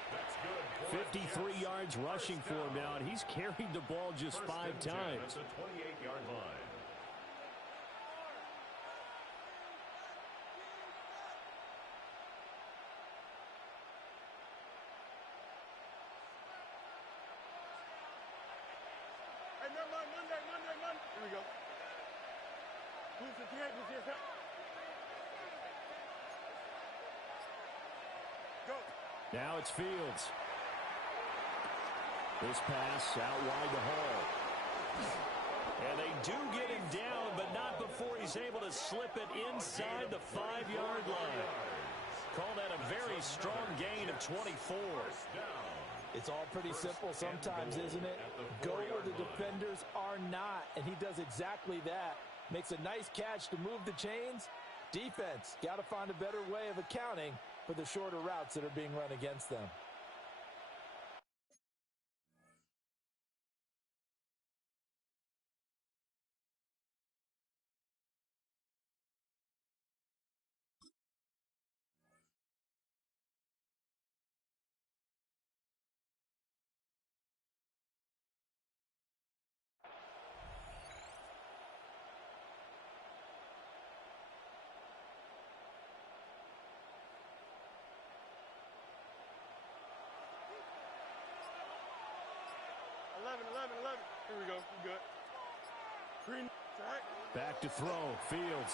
53 yards rushing for him now, and he's carried the ball just 5 times. At the 28-yard line. Hey, never mind. Monday. Here we go. Who's the kid? Go. Now it's Fields. This pass out wide to Hall. And they do get him down, but not before he's able to slip it inside the 5-yard line. Call that a very strong gain of 24. It's all pretty simple sometimes, isn't it? Go where the defenders are not, and he does exactly that. Makes a nice catch to move the chains. Defense, got to find a better way of accounting for the shorter routes that are being run against them. 11. Here we go. We good. Green. Track. Back to throw. Fields.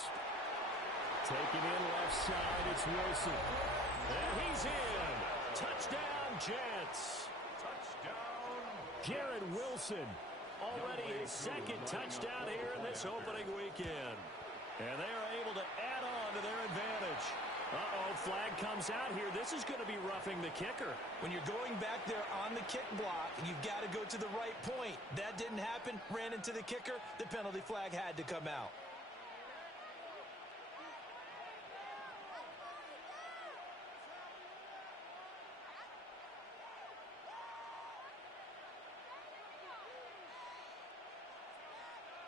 Taking in left side. It's Wilson. And he's in. Touchdown, Jets. Touchdown. Garrett Wilson. Already his second touchdown here in this opening weekend. And they are able to add on to their advantage. Uh-oh, flag comes out here. This is going to be roughing the kicker. When you're going back there on the kick block, you've got to go to the right point. That didn't happen. Ran into the kicker. The penalty flag had to come out.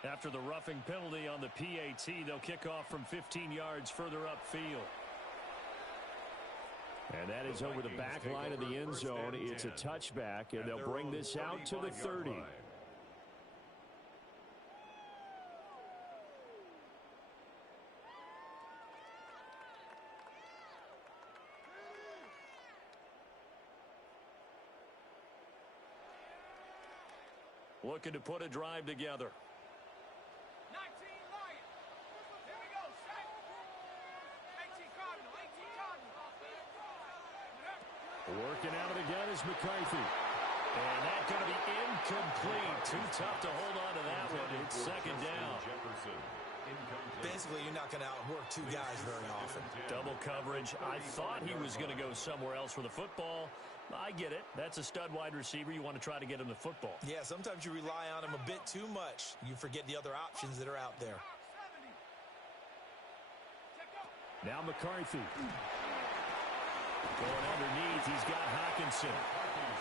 After the roughing penalty on the PAT, they'll kick off from 15 yards further upfield. And that is over the back line of the end zone. It's a touchback, and they'll bring this out to the 30. Looking to put a drive together. Working out of the gun is McCarthy. And that's going to be incomplete. Too tough to hold on to that one. It's second down. Basically, you're not going to outwork two guys very often. Double coverage. I thought he was going to go somewhere else for the football. I get it. That's a stud wide receiver. You want to try to get him the football. Yeah, sometimes you rely on him a bit too much. You forget the other options that are out there. Now McCarthy. Going underneath, he's got Hockenson.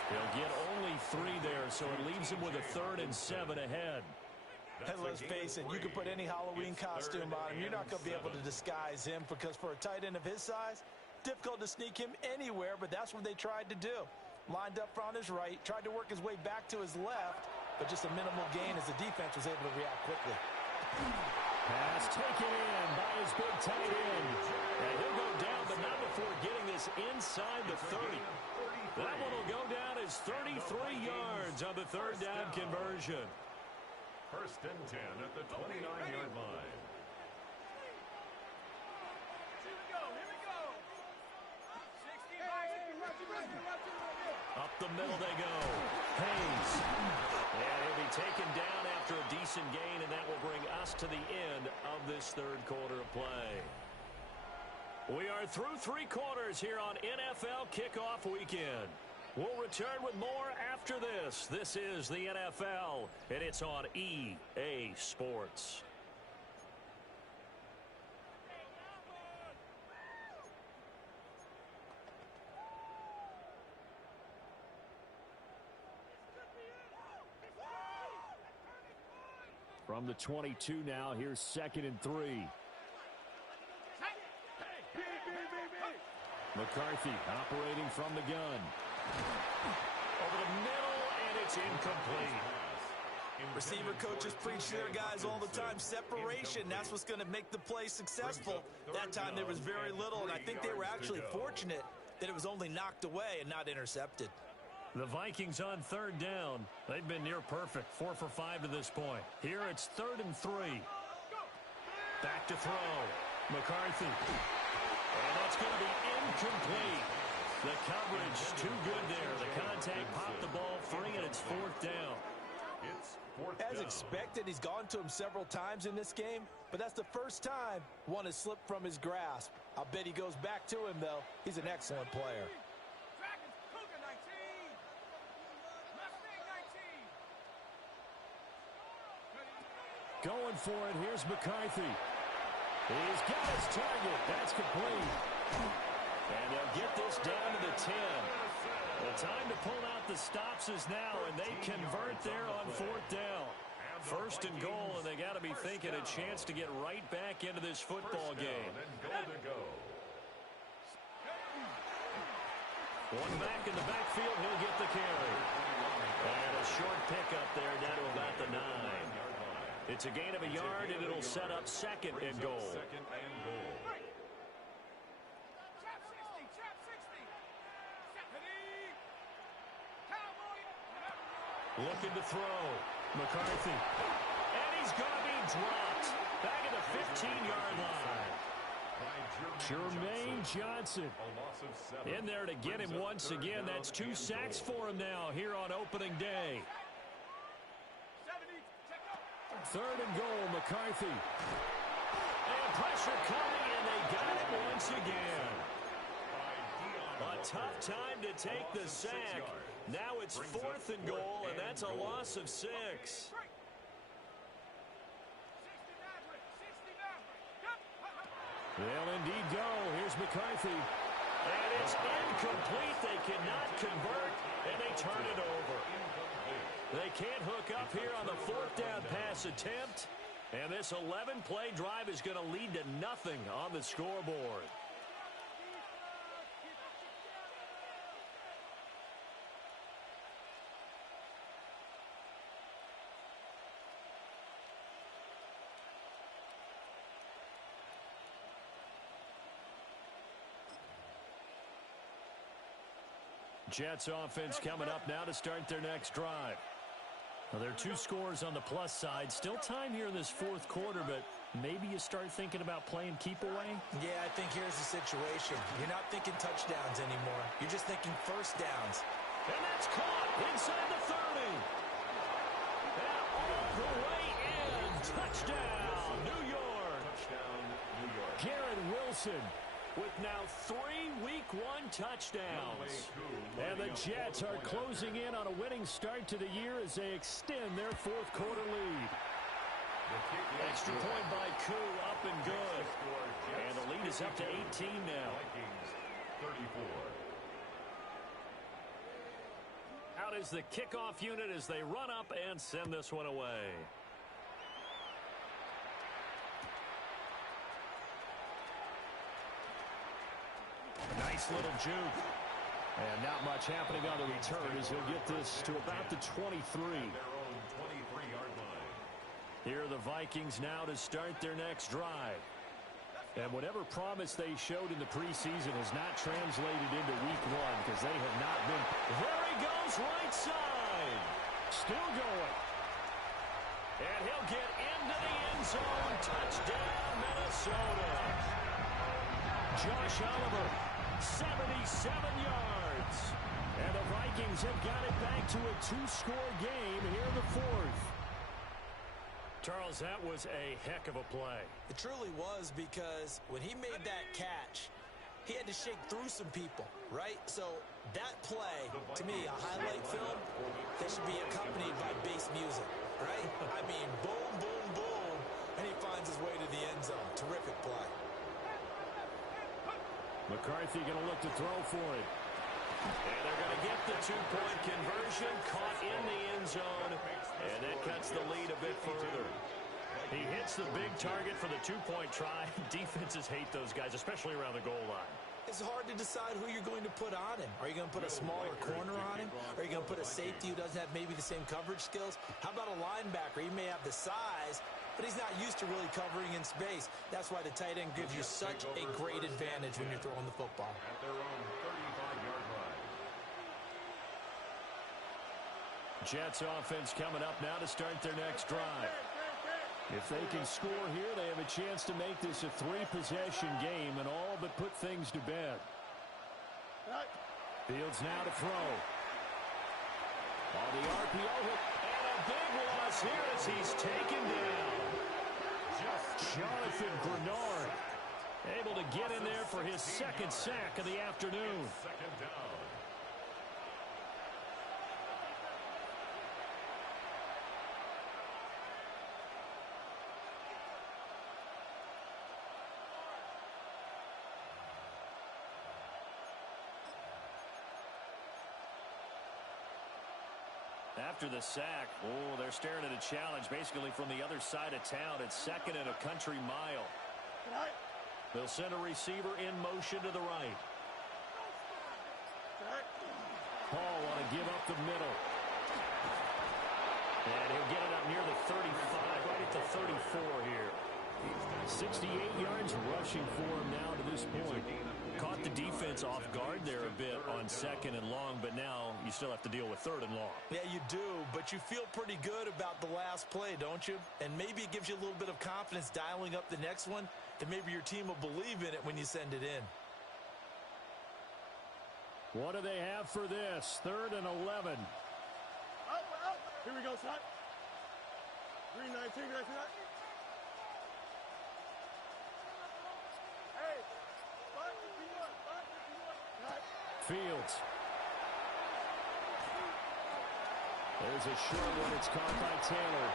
He'll get only 3 there, so it leaves him with a 3rd and 7 ahead. And let's face it, you can put any Halloween costume on him. You're not going to be able to disguise him because for a tight end of his size, difficult to sneak him anywhere, but that's what they tried to do. Lined up on his right, tried to work his way back to his left, but just a minimal gain as the defense was able to react quickly. Pass taken in by his big tight end. And he'll go down, but not before getting this inside the 30. That one will go down as 33 yards on the 3rd down conversion. 1st and 10 at the 29-yard line. Up the middle they go. Hayes. And he'll be taken down after a decent gain, and that will bring us to the end of this 3rd quarter of play. We are through 3 quarters here on NFL Kickoff Weekend. We'll return with more after this. This is the NFL, and it's on EA Sports. From the 22 now, here's 2nd and 3. McCarthy operating from the gun. Over the middle, and it's incomplete. Receiver coaches preach to their guys all the time. Separation, that's what's going to make the play successful. That time there was very little, and I think they were actually fortunate that it was only knocked away and not intercepted. The Vikings on 3rd down. They've been near perfect. 4 for 5 to this point. Here it's 3rd and 3. Back to throw. McCarthy. And that's going to be incomplete. The coverage too good there. The contact popped the ball free, and it's 4th down. It's 4th down. As expected, he's gone to him several times in this game, but that's the first time one has slipped from his grasp. I'll bet he goes back to him, though. He's an excellent player. Going for it. Here's McCarthy. He's got his target. That's complete. And they'll get this down to the 10. The time to pull out the stops is now, and they convert there on 4th down. 1st and goal, and they got to be thinking a chance to get right back into this football game. One back in the backfield, he'll get the carry. And a short pickup there down to about the 9. It's a gain of a yard, and it'll set up 2nd and goal. Looking to throw. McCarthy. And he's going to be dropped. Back at the 15-yard line. Jermaine Johnson in there to get him once again. That's 2 sacks for him now here on opening day. 3rd and goal, McCarthy. And pressure coming, and they got it once again. A tough time to take the sack. Now it's 4th and goal, and that's a loss of 6. They'll indeed go. Here's McCarthy. And it's incomplete. They cannot convert, and they turn it over. They can't hook up here on the 4th down pass attempt. And this 11-play drive is going to lead to nothing on the scoreboard. Jets offense coming up now to start their next drive. Well, there are 2 scores on the plus side. Still time here in this 4th quarter, but maybe you start thinking about playing keep away? Yeah, I think here's the situation. You're not thinking touchdowns anymore. You're just thinking first downs. And that's caught inside the 30. And all the way in. Touchdown, New York. Touchdown, New York. Garrett Wilson with now 3 Week 1 touchdowns. And the Jets are closing in on a winning start to the year as they extend their 4th quarter lead. Extra point by Koo, up and good. And the lead is up to 18 now. 34. Out is the kickoff unit as they run up and send this one away. Nice little juke. And not much happening on the return as he'll get this to about the 23. Their own 23-yard line. Here are the Vikings now to start their next drive. And whatever promise they showed in the preseason has not translated into Week 1 because they have not been. There he goes, right side. Still going. And he'll get into the end zone. Touchdown, Minnesota. Josh Oliver, 77 yards. And the Vikings have got it back to a 2-score game here in the 4th. Charles, that was a heck of a play. It truly was, because when he made that catch, he had to shake through some people, right? So that play, to me, a highlight film that should be accompanied by bass music, right? I mean, boom, boom, boom, and he finds his way to the end zone. Terrific play. McCarthy going to look to throw for it. And they're going to get the 2-point conversion, caught in the end zone, and that cuts the lead a bit further. He hits the big target for the 2-point try. Defenses hate those guys, especially around the goal line. It's hard to decide who you're going to put on him. Are you going to put a smaller corner on him? Are you going to put a safety who doesn't have maybe the same coverage skills? How about a linebacker? He may have the size, but he's not used to really covering in space. That's why the tight end gives you such a great advantage when you're throwing the football. At their own 35-yard line. Jets offense coming up now to start their next drive. If they can score here, they have a chance to make this a 3-possession game and all but put things to bed. Fields now to throw. On the RPO hook, and a big loss here as he's taken down. Jonathan Grenard able to get in there for his 2nd sack of the afternoon. 2nd down. After the sack, they're staring at a challenge basically from the other side of town. It's 2nd and a country mile. They'll send a receiver in motion to the right. Paul want to give up the middle. And he'll get it up near the 35, right at the 34 here. 68 yards rushing for him now to this point. Caught the defense off guard there a bit on 2nd and long, but now you still have to deal with 3rd and long. Yeah, you do, but you feel pretty good about the last play, don't you? And maybe it gives you a little bit of confidence dialing up the next one, that maybe your team will believe in it when you send it in. What do they have for this? 3rd and 11. Out. Here we go, son. 319, that's not. Hey, 551. Fields. There's a short one. It's caught by Taylor.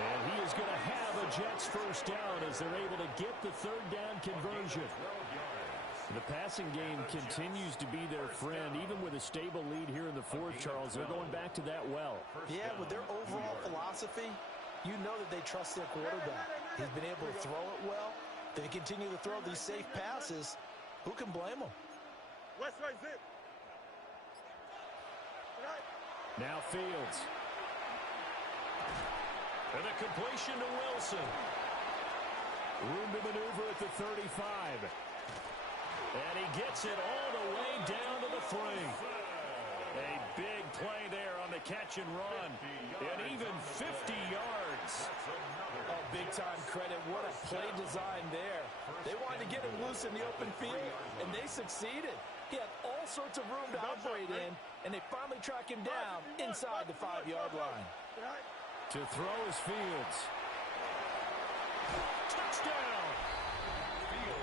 And he is going to have a Jets first down as they're able to get the 3rd down conversion. The passing game continues to be their friend. Even with a stable lead here in the 4th, Charles, they're going back to that well. Yeah, with their overall philosophy, you know that they trust their quarterback. He's been able to throw it well. They continue to throw these safe passes. Who can blame them? West right zip. Now Fields. And a completion to Wilson. Room to maneuver at the 35. And he gets it all the way down to the 3. A big play there on the catch and run. And even 50 yards. Oh, big-time credit. What a play design there. They wanted to get him loose in the open field, and they succeeded. He had all sorts of room to operate in, and they finally track him down inside the 5-yard line. To throw is Fields. Touchdown!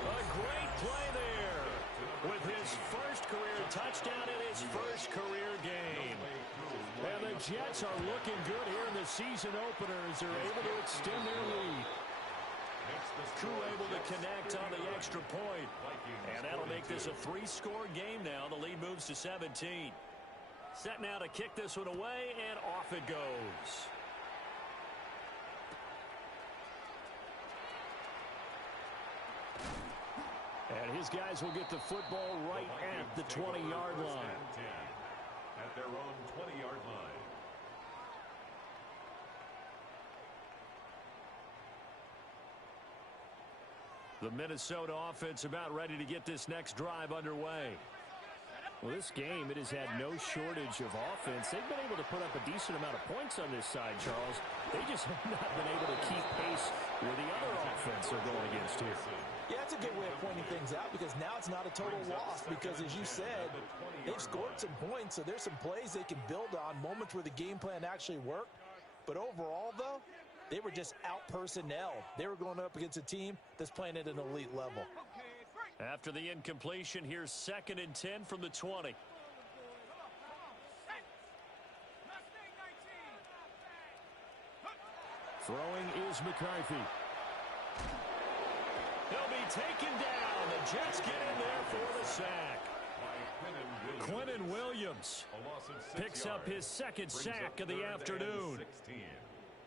A great play there with his first career touchdown in his first career game. And the Jets are looking good here in the season opener as they're able to extend their lead. Crew able to connect on the extra point. And that'll make this a 3-score game now. The lead moves to 17. Set now to kick this one away, and off it goes. And his guys will get the football right at the 20-yard line. At their own 20-yard line. The Minnesota offense about ready to get this next drive underway. Well, this game, it has had no shortage of offense. They've been able to put up a decent amount of points on this side, Charles. They just have not been able to keep pace with the other offense they're going against here. Yeah, that's a good way of pointing things out because now it's not a total loss because, as you said, they've scored some points, so there's some plays they can build on, moments where the game plan actually worked. But overall, though, they were just out-personnel. They were going up against a team that's playing at an elite level. After the incompletion, here's 2nd and 10 from the 20. Throwing is McCarthy. He'll be taken down. The Jets get in there for the sack. Quinnen Williams picks up his 2nd sack of the afternoon.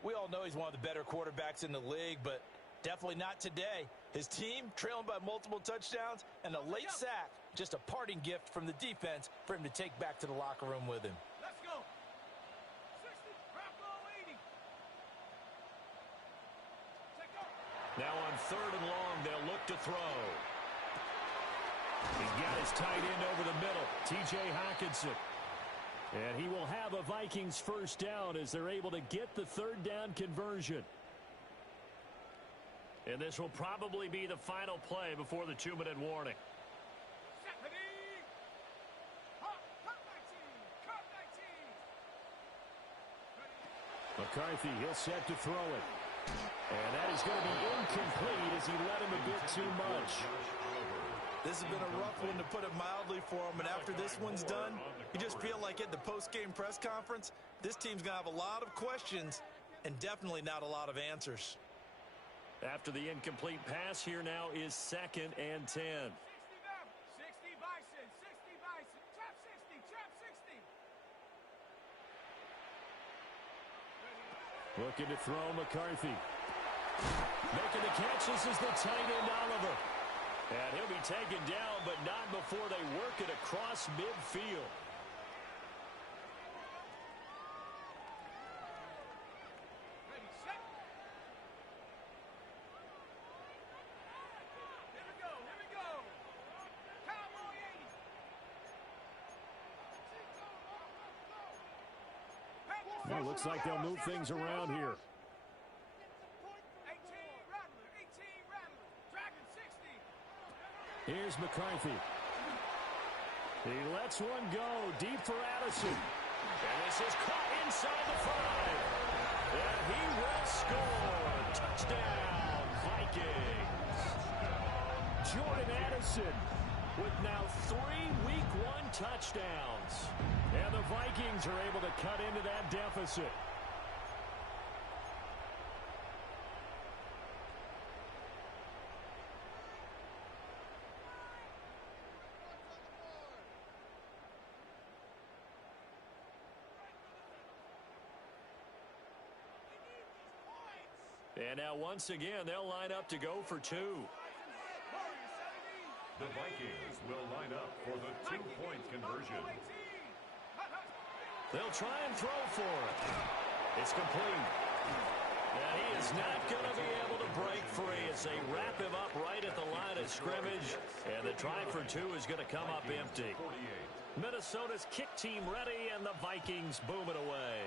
We all know he's one of the better quarterbacks in the league, but definitely not today. His team trailing by multiple touchdowns and a late sack. Just a parting gift from the defense for him to take back to the locker room with him. Let's go. 60, Bravo 80. Now on 3rd and long, they'll look to throw. He's got his tight end over the middle, T.J. Hockenson. And he will have a Vikings first down as they're able to get the 3rd down conversion. And this will probably be the final play before the 2-minute warning. McCarthy, he'll set to throw it. And that is going to be incomplete as he led him a bit too much. This has been a rough one, to put it mildly, for him. And after this one's done, you just feel like at the post-game press conference, this team's going to have a lot of questions and definitely not a lot of answers. After the incomplete pass, here now is 2nd and 10. 60 Bison, 60 Bison, trap 60, trap 60. Looking to throw McCarthy. Making the catch, this is the tight end Oliver. And he'll be taken down, but not before they work it across midfield. Ready, set. Here we go, here we go. Cowboys. Well, looks like they'll move things around here. Here's McCarthy. He lets one go deep for Addison. And this is caught inside the 5. And he will score. Touchdown, Vikings. Jordan Addison with now 3 Week 1 touchdowns. And the Vikings are able to cut into that deficit. And now once again, they'll line up to go for 2. The Vikings will line up for the 2-point conversion. They'll try and throw for it. It's complete. And he is not going to be able to break free as they wrap him up right at the line of scrimmage. And the try for 2 is going to come up empty. Minnesota's kick team ready, and the Vikings boom it away.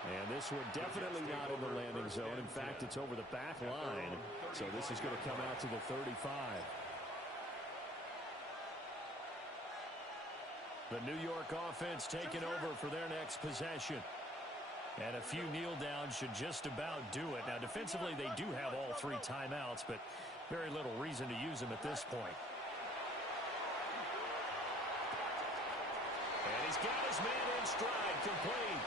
And this one definitely not in the landing zone. In fact, it's over the back line. So this is going to come out to the 35. The New York offense taking over for their next possession. And a few kneel downs should just about do it. Now, defensively, they do have all 3 timeouts, but very little reason to use them at this point. And he's got his man in stride, complete.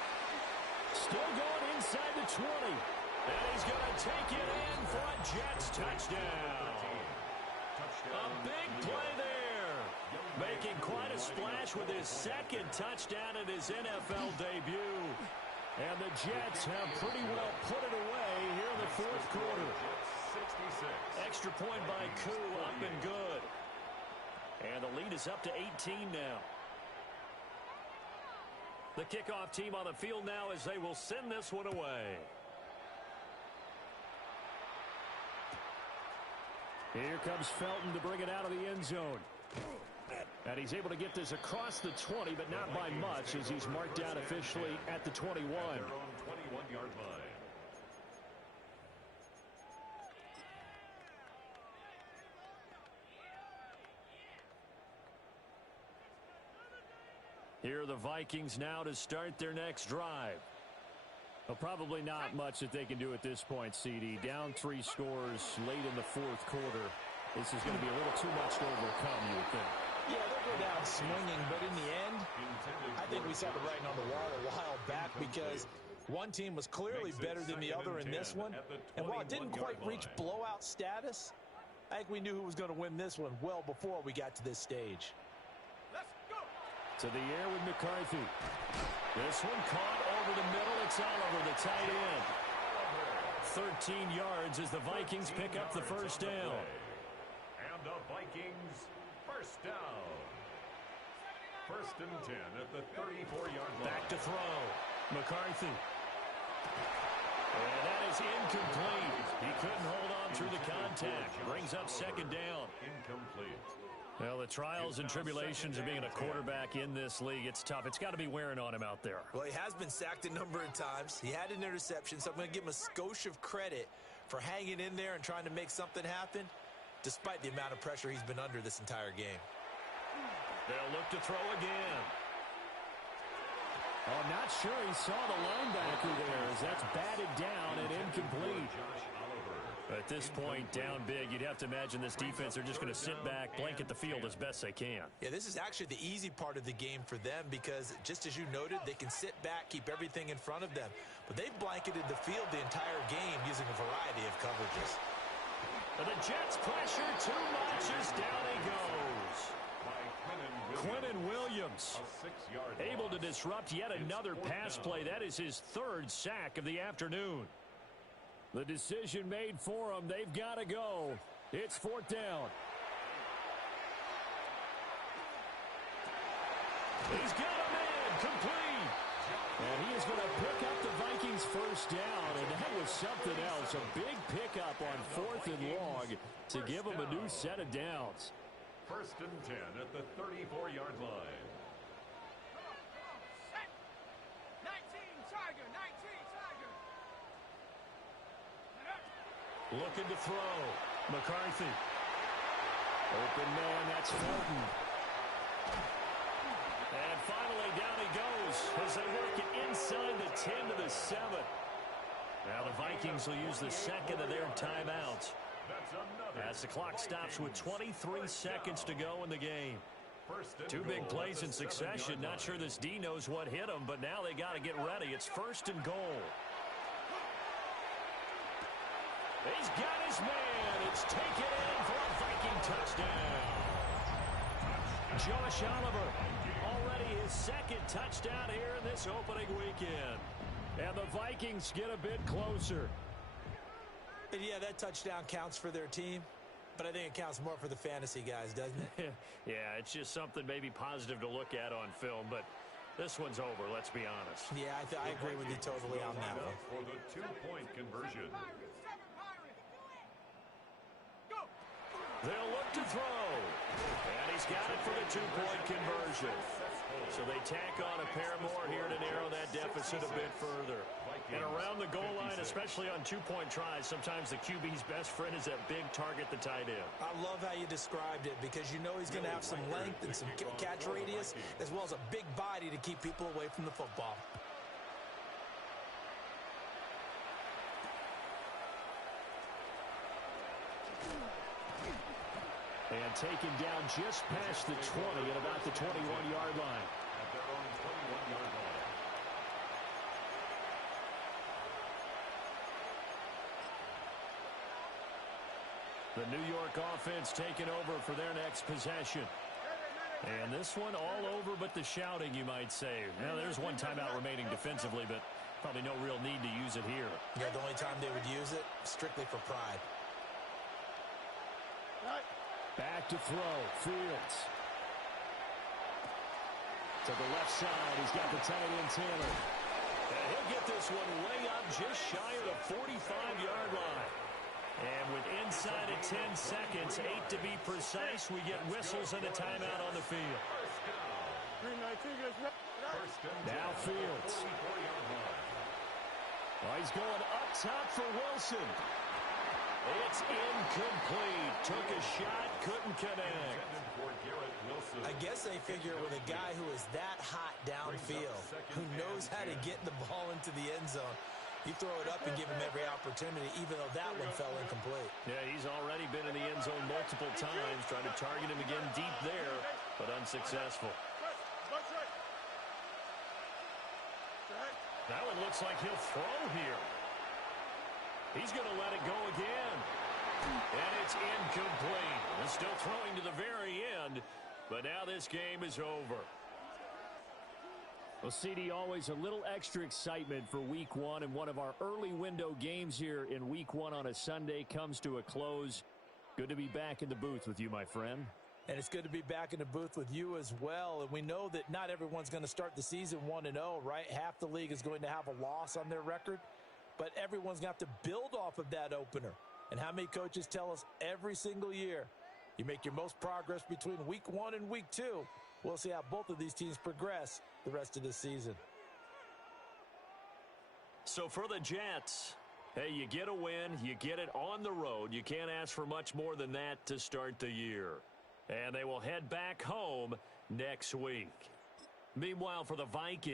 Still going inside the 20. And he's going to take it in for a Jets touchdown. A big play there. Making quite a splash with his 2nd touchdown in his NFL debut. And the Jets have pretty well put it away here in the 4th quarter. Extra point by Koo, up and good. And the lead is up to 18 now. The kickoff team on the field now as they will send this one away. Here comes Felton to bring it out of the end zone. And he's able to get this across the 20, but not by much as he's marked down officially at the 21. At their own 21-yard line. Here are the Vikings now to start their next drive. Well, probably not much that they can do at this point, CD. Down 3 scores late in the 4th quarter. This is going to be a little too much to overcome, you would think. Yeah, they'll go down swinging, but in the end, I think we saw the writing on the wall a while back because one team was clearly better than the other in this one. And while it didn't quite reach blowout status, I think we knew who was going to win this one well before we got to this stage. To the air with McCarthy. This one caught over the middle. It's Oliver, the tight end. 13 yards as the Vikings pick up the first down. And the Vikings first down. 1st and 10 at the 34-yard line. Back to throw. McCarthy. And that is incomplete. He couldn't hold on through the contact. Brings up 2nd down. Incomplete. Well, the trials and tribulations of being a quarterback in this league, it's tough. It's got to be wearing on him out there. Well, he has been sacked a number of times. He had an interception, so I'm going to give him a skosh of credit for hanging in there and trying to make something happen, despite the amount of pressure he's been under this entire game. They'll look to throw again. Oh, I'm not sure he saw the linebacker there as that's batted down and incomplete. At this point, down big, you'd have to imagine this defense, they're just going to sit back, blanket the field as best they can. Yeah, this is actually the easy part of the game for them because, just as you noted, they can sit back, keep everything in front of them. But they've blanketed the field the entire game using a variety of coverages. And the Jets pressure too much as down he goes. Quinnen Williams able to disrupt yet another pass play. That is his 3rd sack of the afternoon. The decision made for them. They've got to go. It's 4th down. He's got a man complete. And he is going to pick up the Vikings first down. And that was something else. A big pickup on 4th and long to give them a new set of downs. 1st and 10 at the 34-yard line. Looking to throw. McCarthy. Open man, that's Fulton. And finally, down he goes as they work it inside the 10 to the 7. Now the Vikings will use the second of their timeouts as the clock stops with 23 seconds to go in the game. Two big plays in succession. Not sure this D knows what hit him, but now they got to get ready. It's first and goal. He's got his man. It's taken in for a Viking touchdown. Josh Oliver, already his second touchdown here in this opening weekend. And the Vikings get a bit closer. And yeah, that touchdown counts for their team, but I think it counts more for the fantasy guys, doesn't it? Yeah, it's just something maybe positive to look at on film, but this one's over, let's be honest. Yeah, I agree with you totally on that one. For the two-point conversion. They'll look to throw. And he's got it for the two-point conversion. So they tack on a pair more here to narrow that deficit a bit further. And around the goal line, especially on two-point tries, sometimes the QB's best friend is that big target, the tight end. I love how you described it because you know he's going to have some length and some catch radius as well as a big body to keep people away from the football. And taken down just past the 20 at about the 21-yard line. At their own 21-yard line. The New York offense taking over for their next possession. And this one all over but the shouting, you might say. Now, there's one timeout remaining defensively, but probably no real need to use it here. Yeah, the only time they would use it, strictly for pride. Back to throw. Fields. To the left side, he's got the tight end Taylor. And he'll get this one way up just shy of the 45-yard line. And with inside of 10 seconds, 8 to be precise, we get whistles and a timeout on the field. Now Fields. Oh, he's going up top for Wilson. It's incomplete. Took a shot, couldn't connect. I guess they figure with a guy who is that hot downfield, who knows how to get the ball into the end zone, you throw it up and give him every opportunity, even though that one fell incomplete. Yeah, he's already been in the end zone multiple times, trying to target him again deep there, but unsuccessful. That one looks like he'll throw here. He's going to let it go again. And it's incomplete. He's still throwing to the very end, but now this game is over. Well, CD, always a little extra excitement for Week 1, and one of our early window games here in Week 1 on a Sunday comes to a close. Good to be back in the booth with you, my friend. And it's good to be back in the booth with you as well. And we know that not everyone's going to start the season 1-0, right? Half the league is going to have a loss on their record. But everyone's going to have to build off of that opener. And how many coaches tell us every single year, you make your most progress between Week 1 and Week 2. We'll see how both of these teams progress the rest of the season. So for the Jets, hey, you get a win, you get it on the road. You can't ask for much more than that to start the year. And they will head back home next week. Meanwhile, for the Vikings,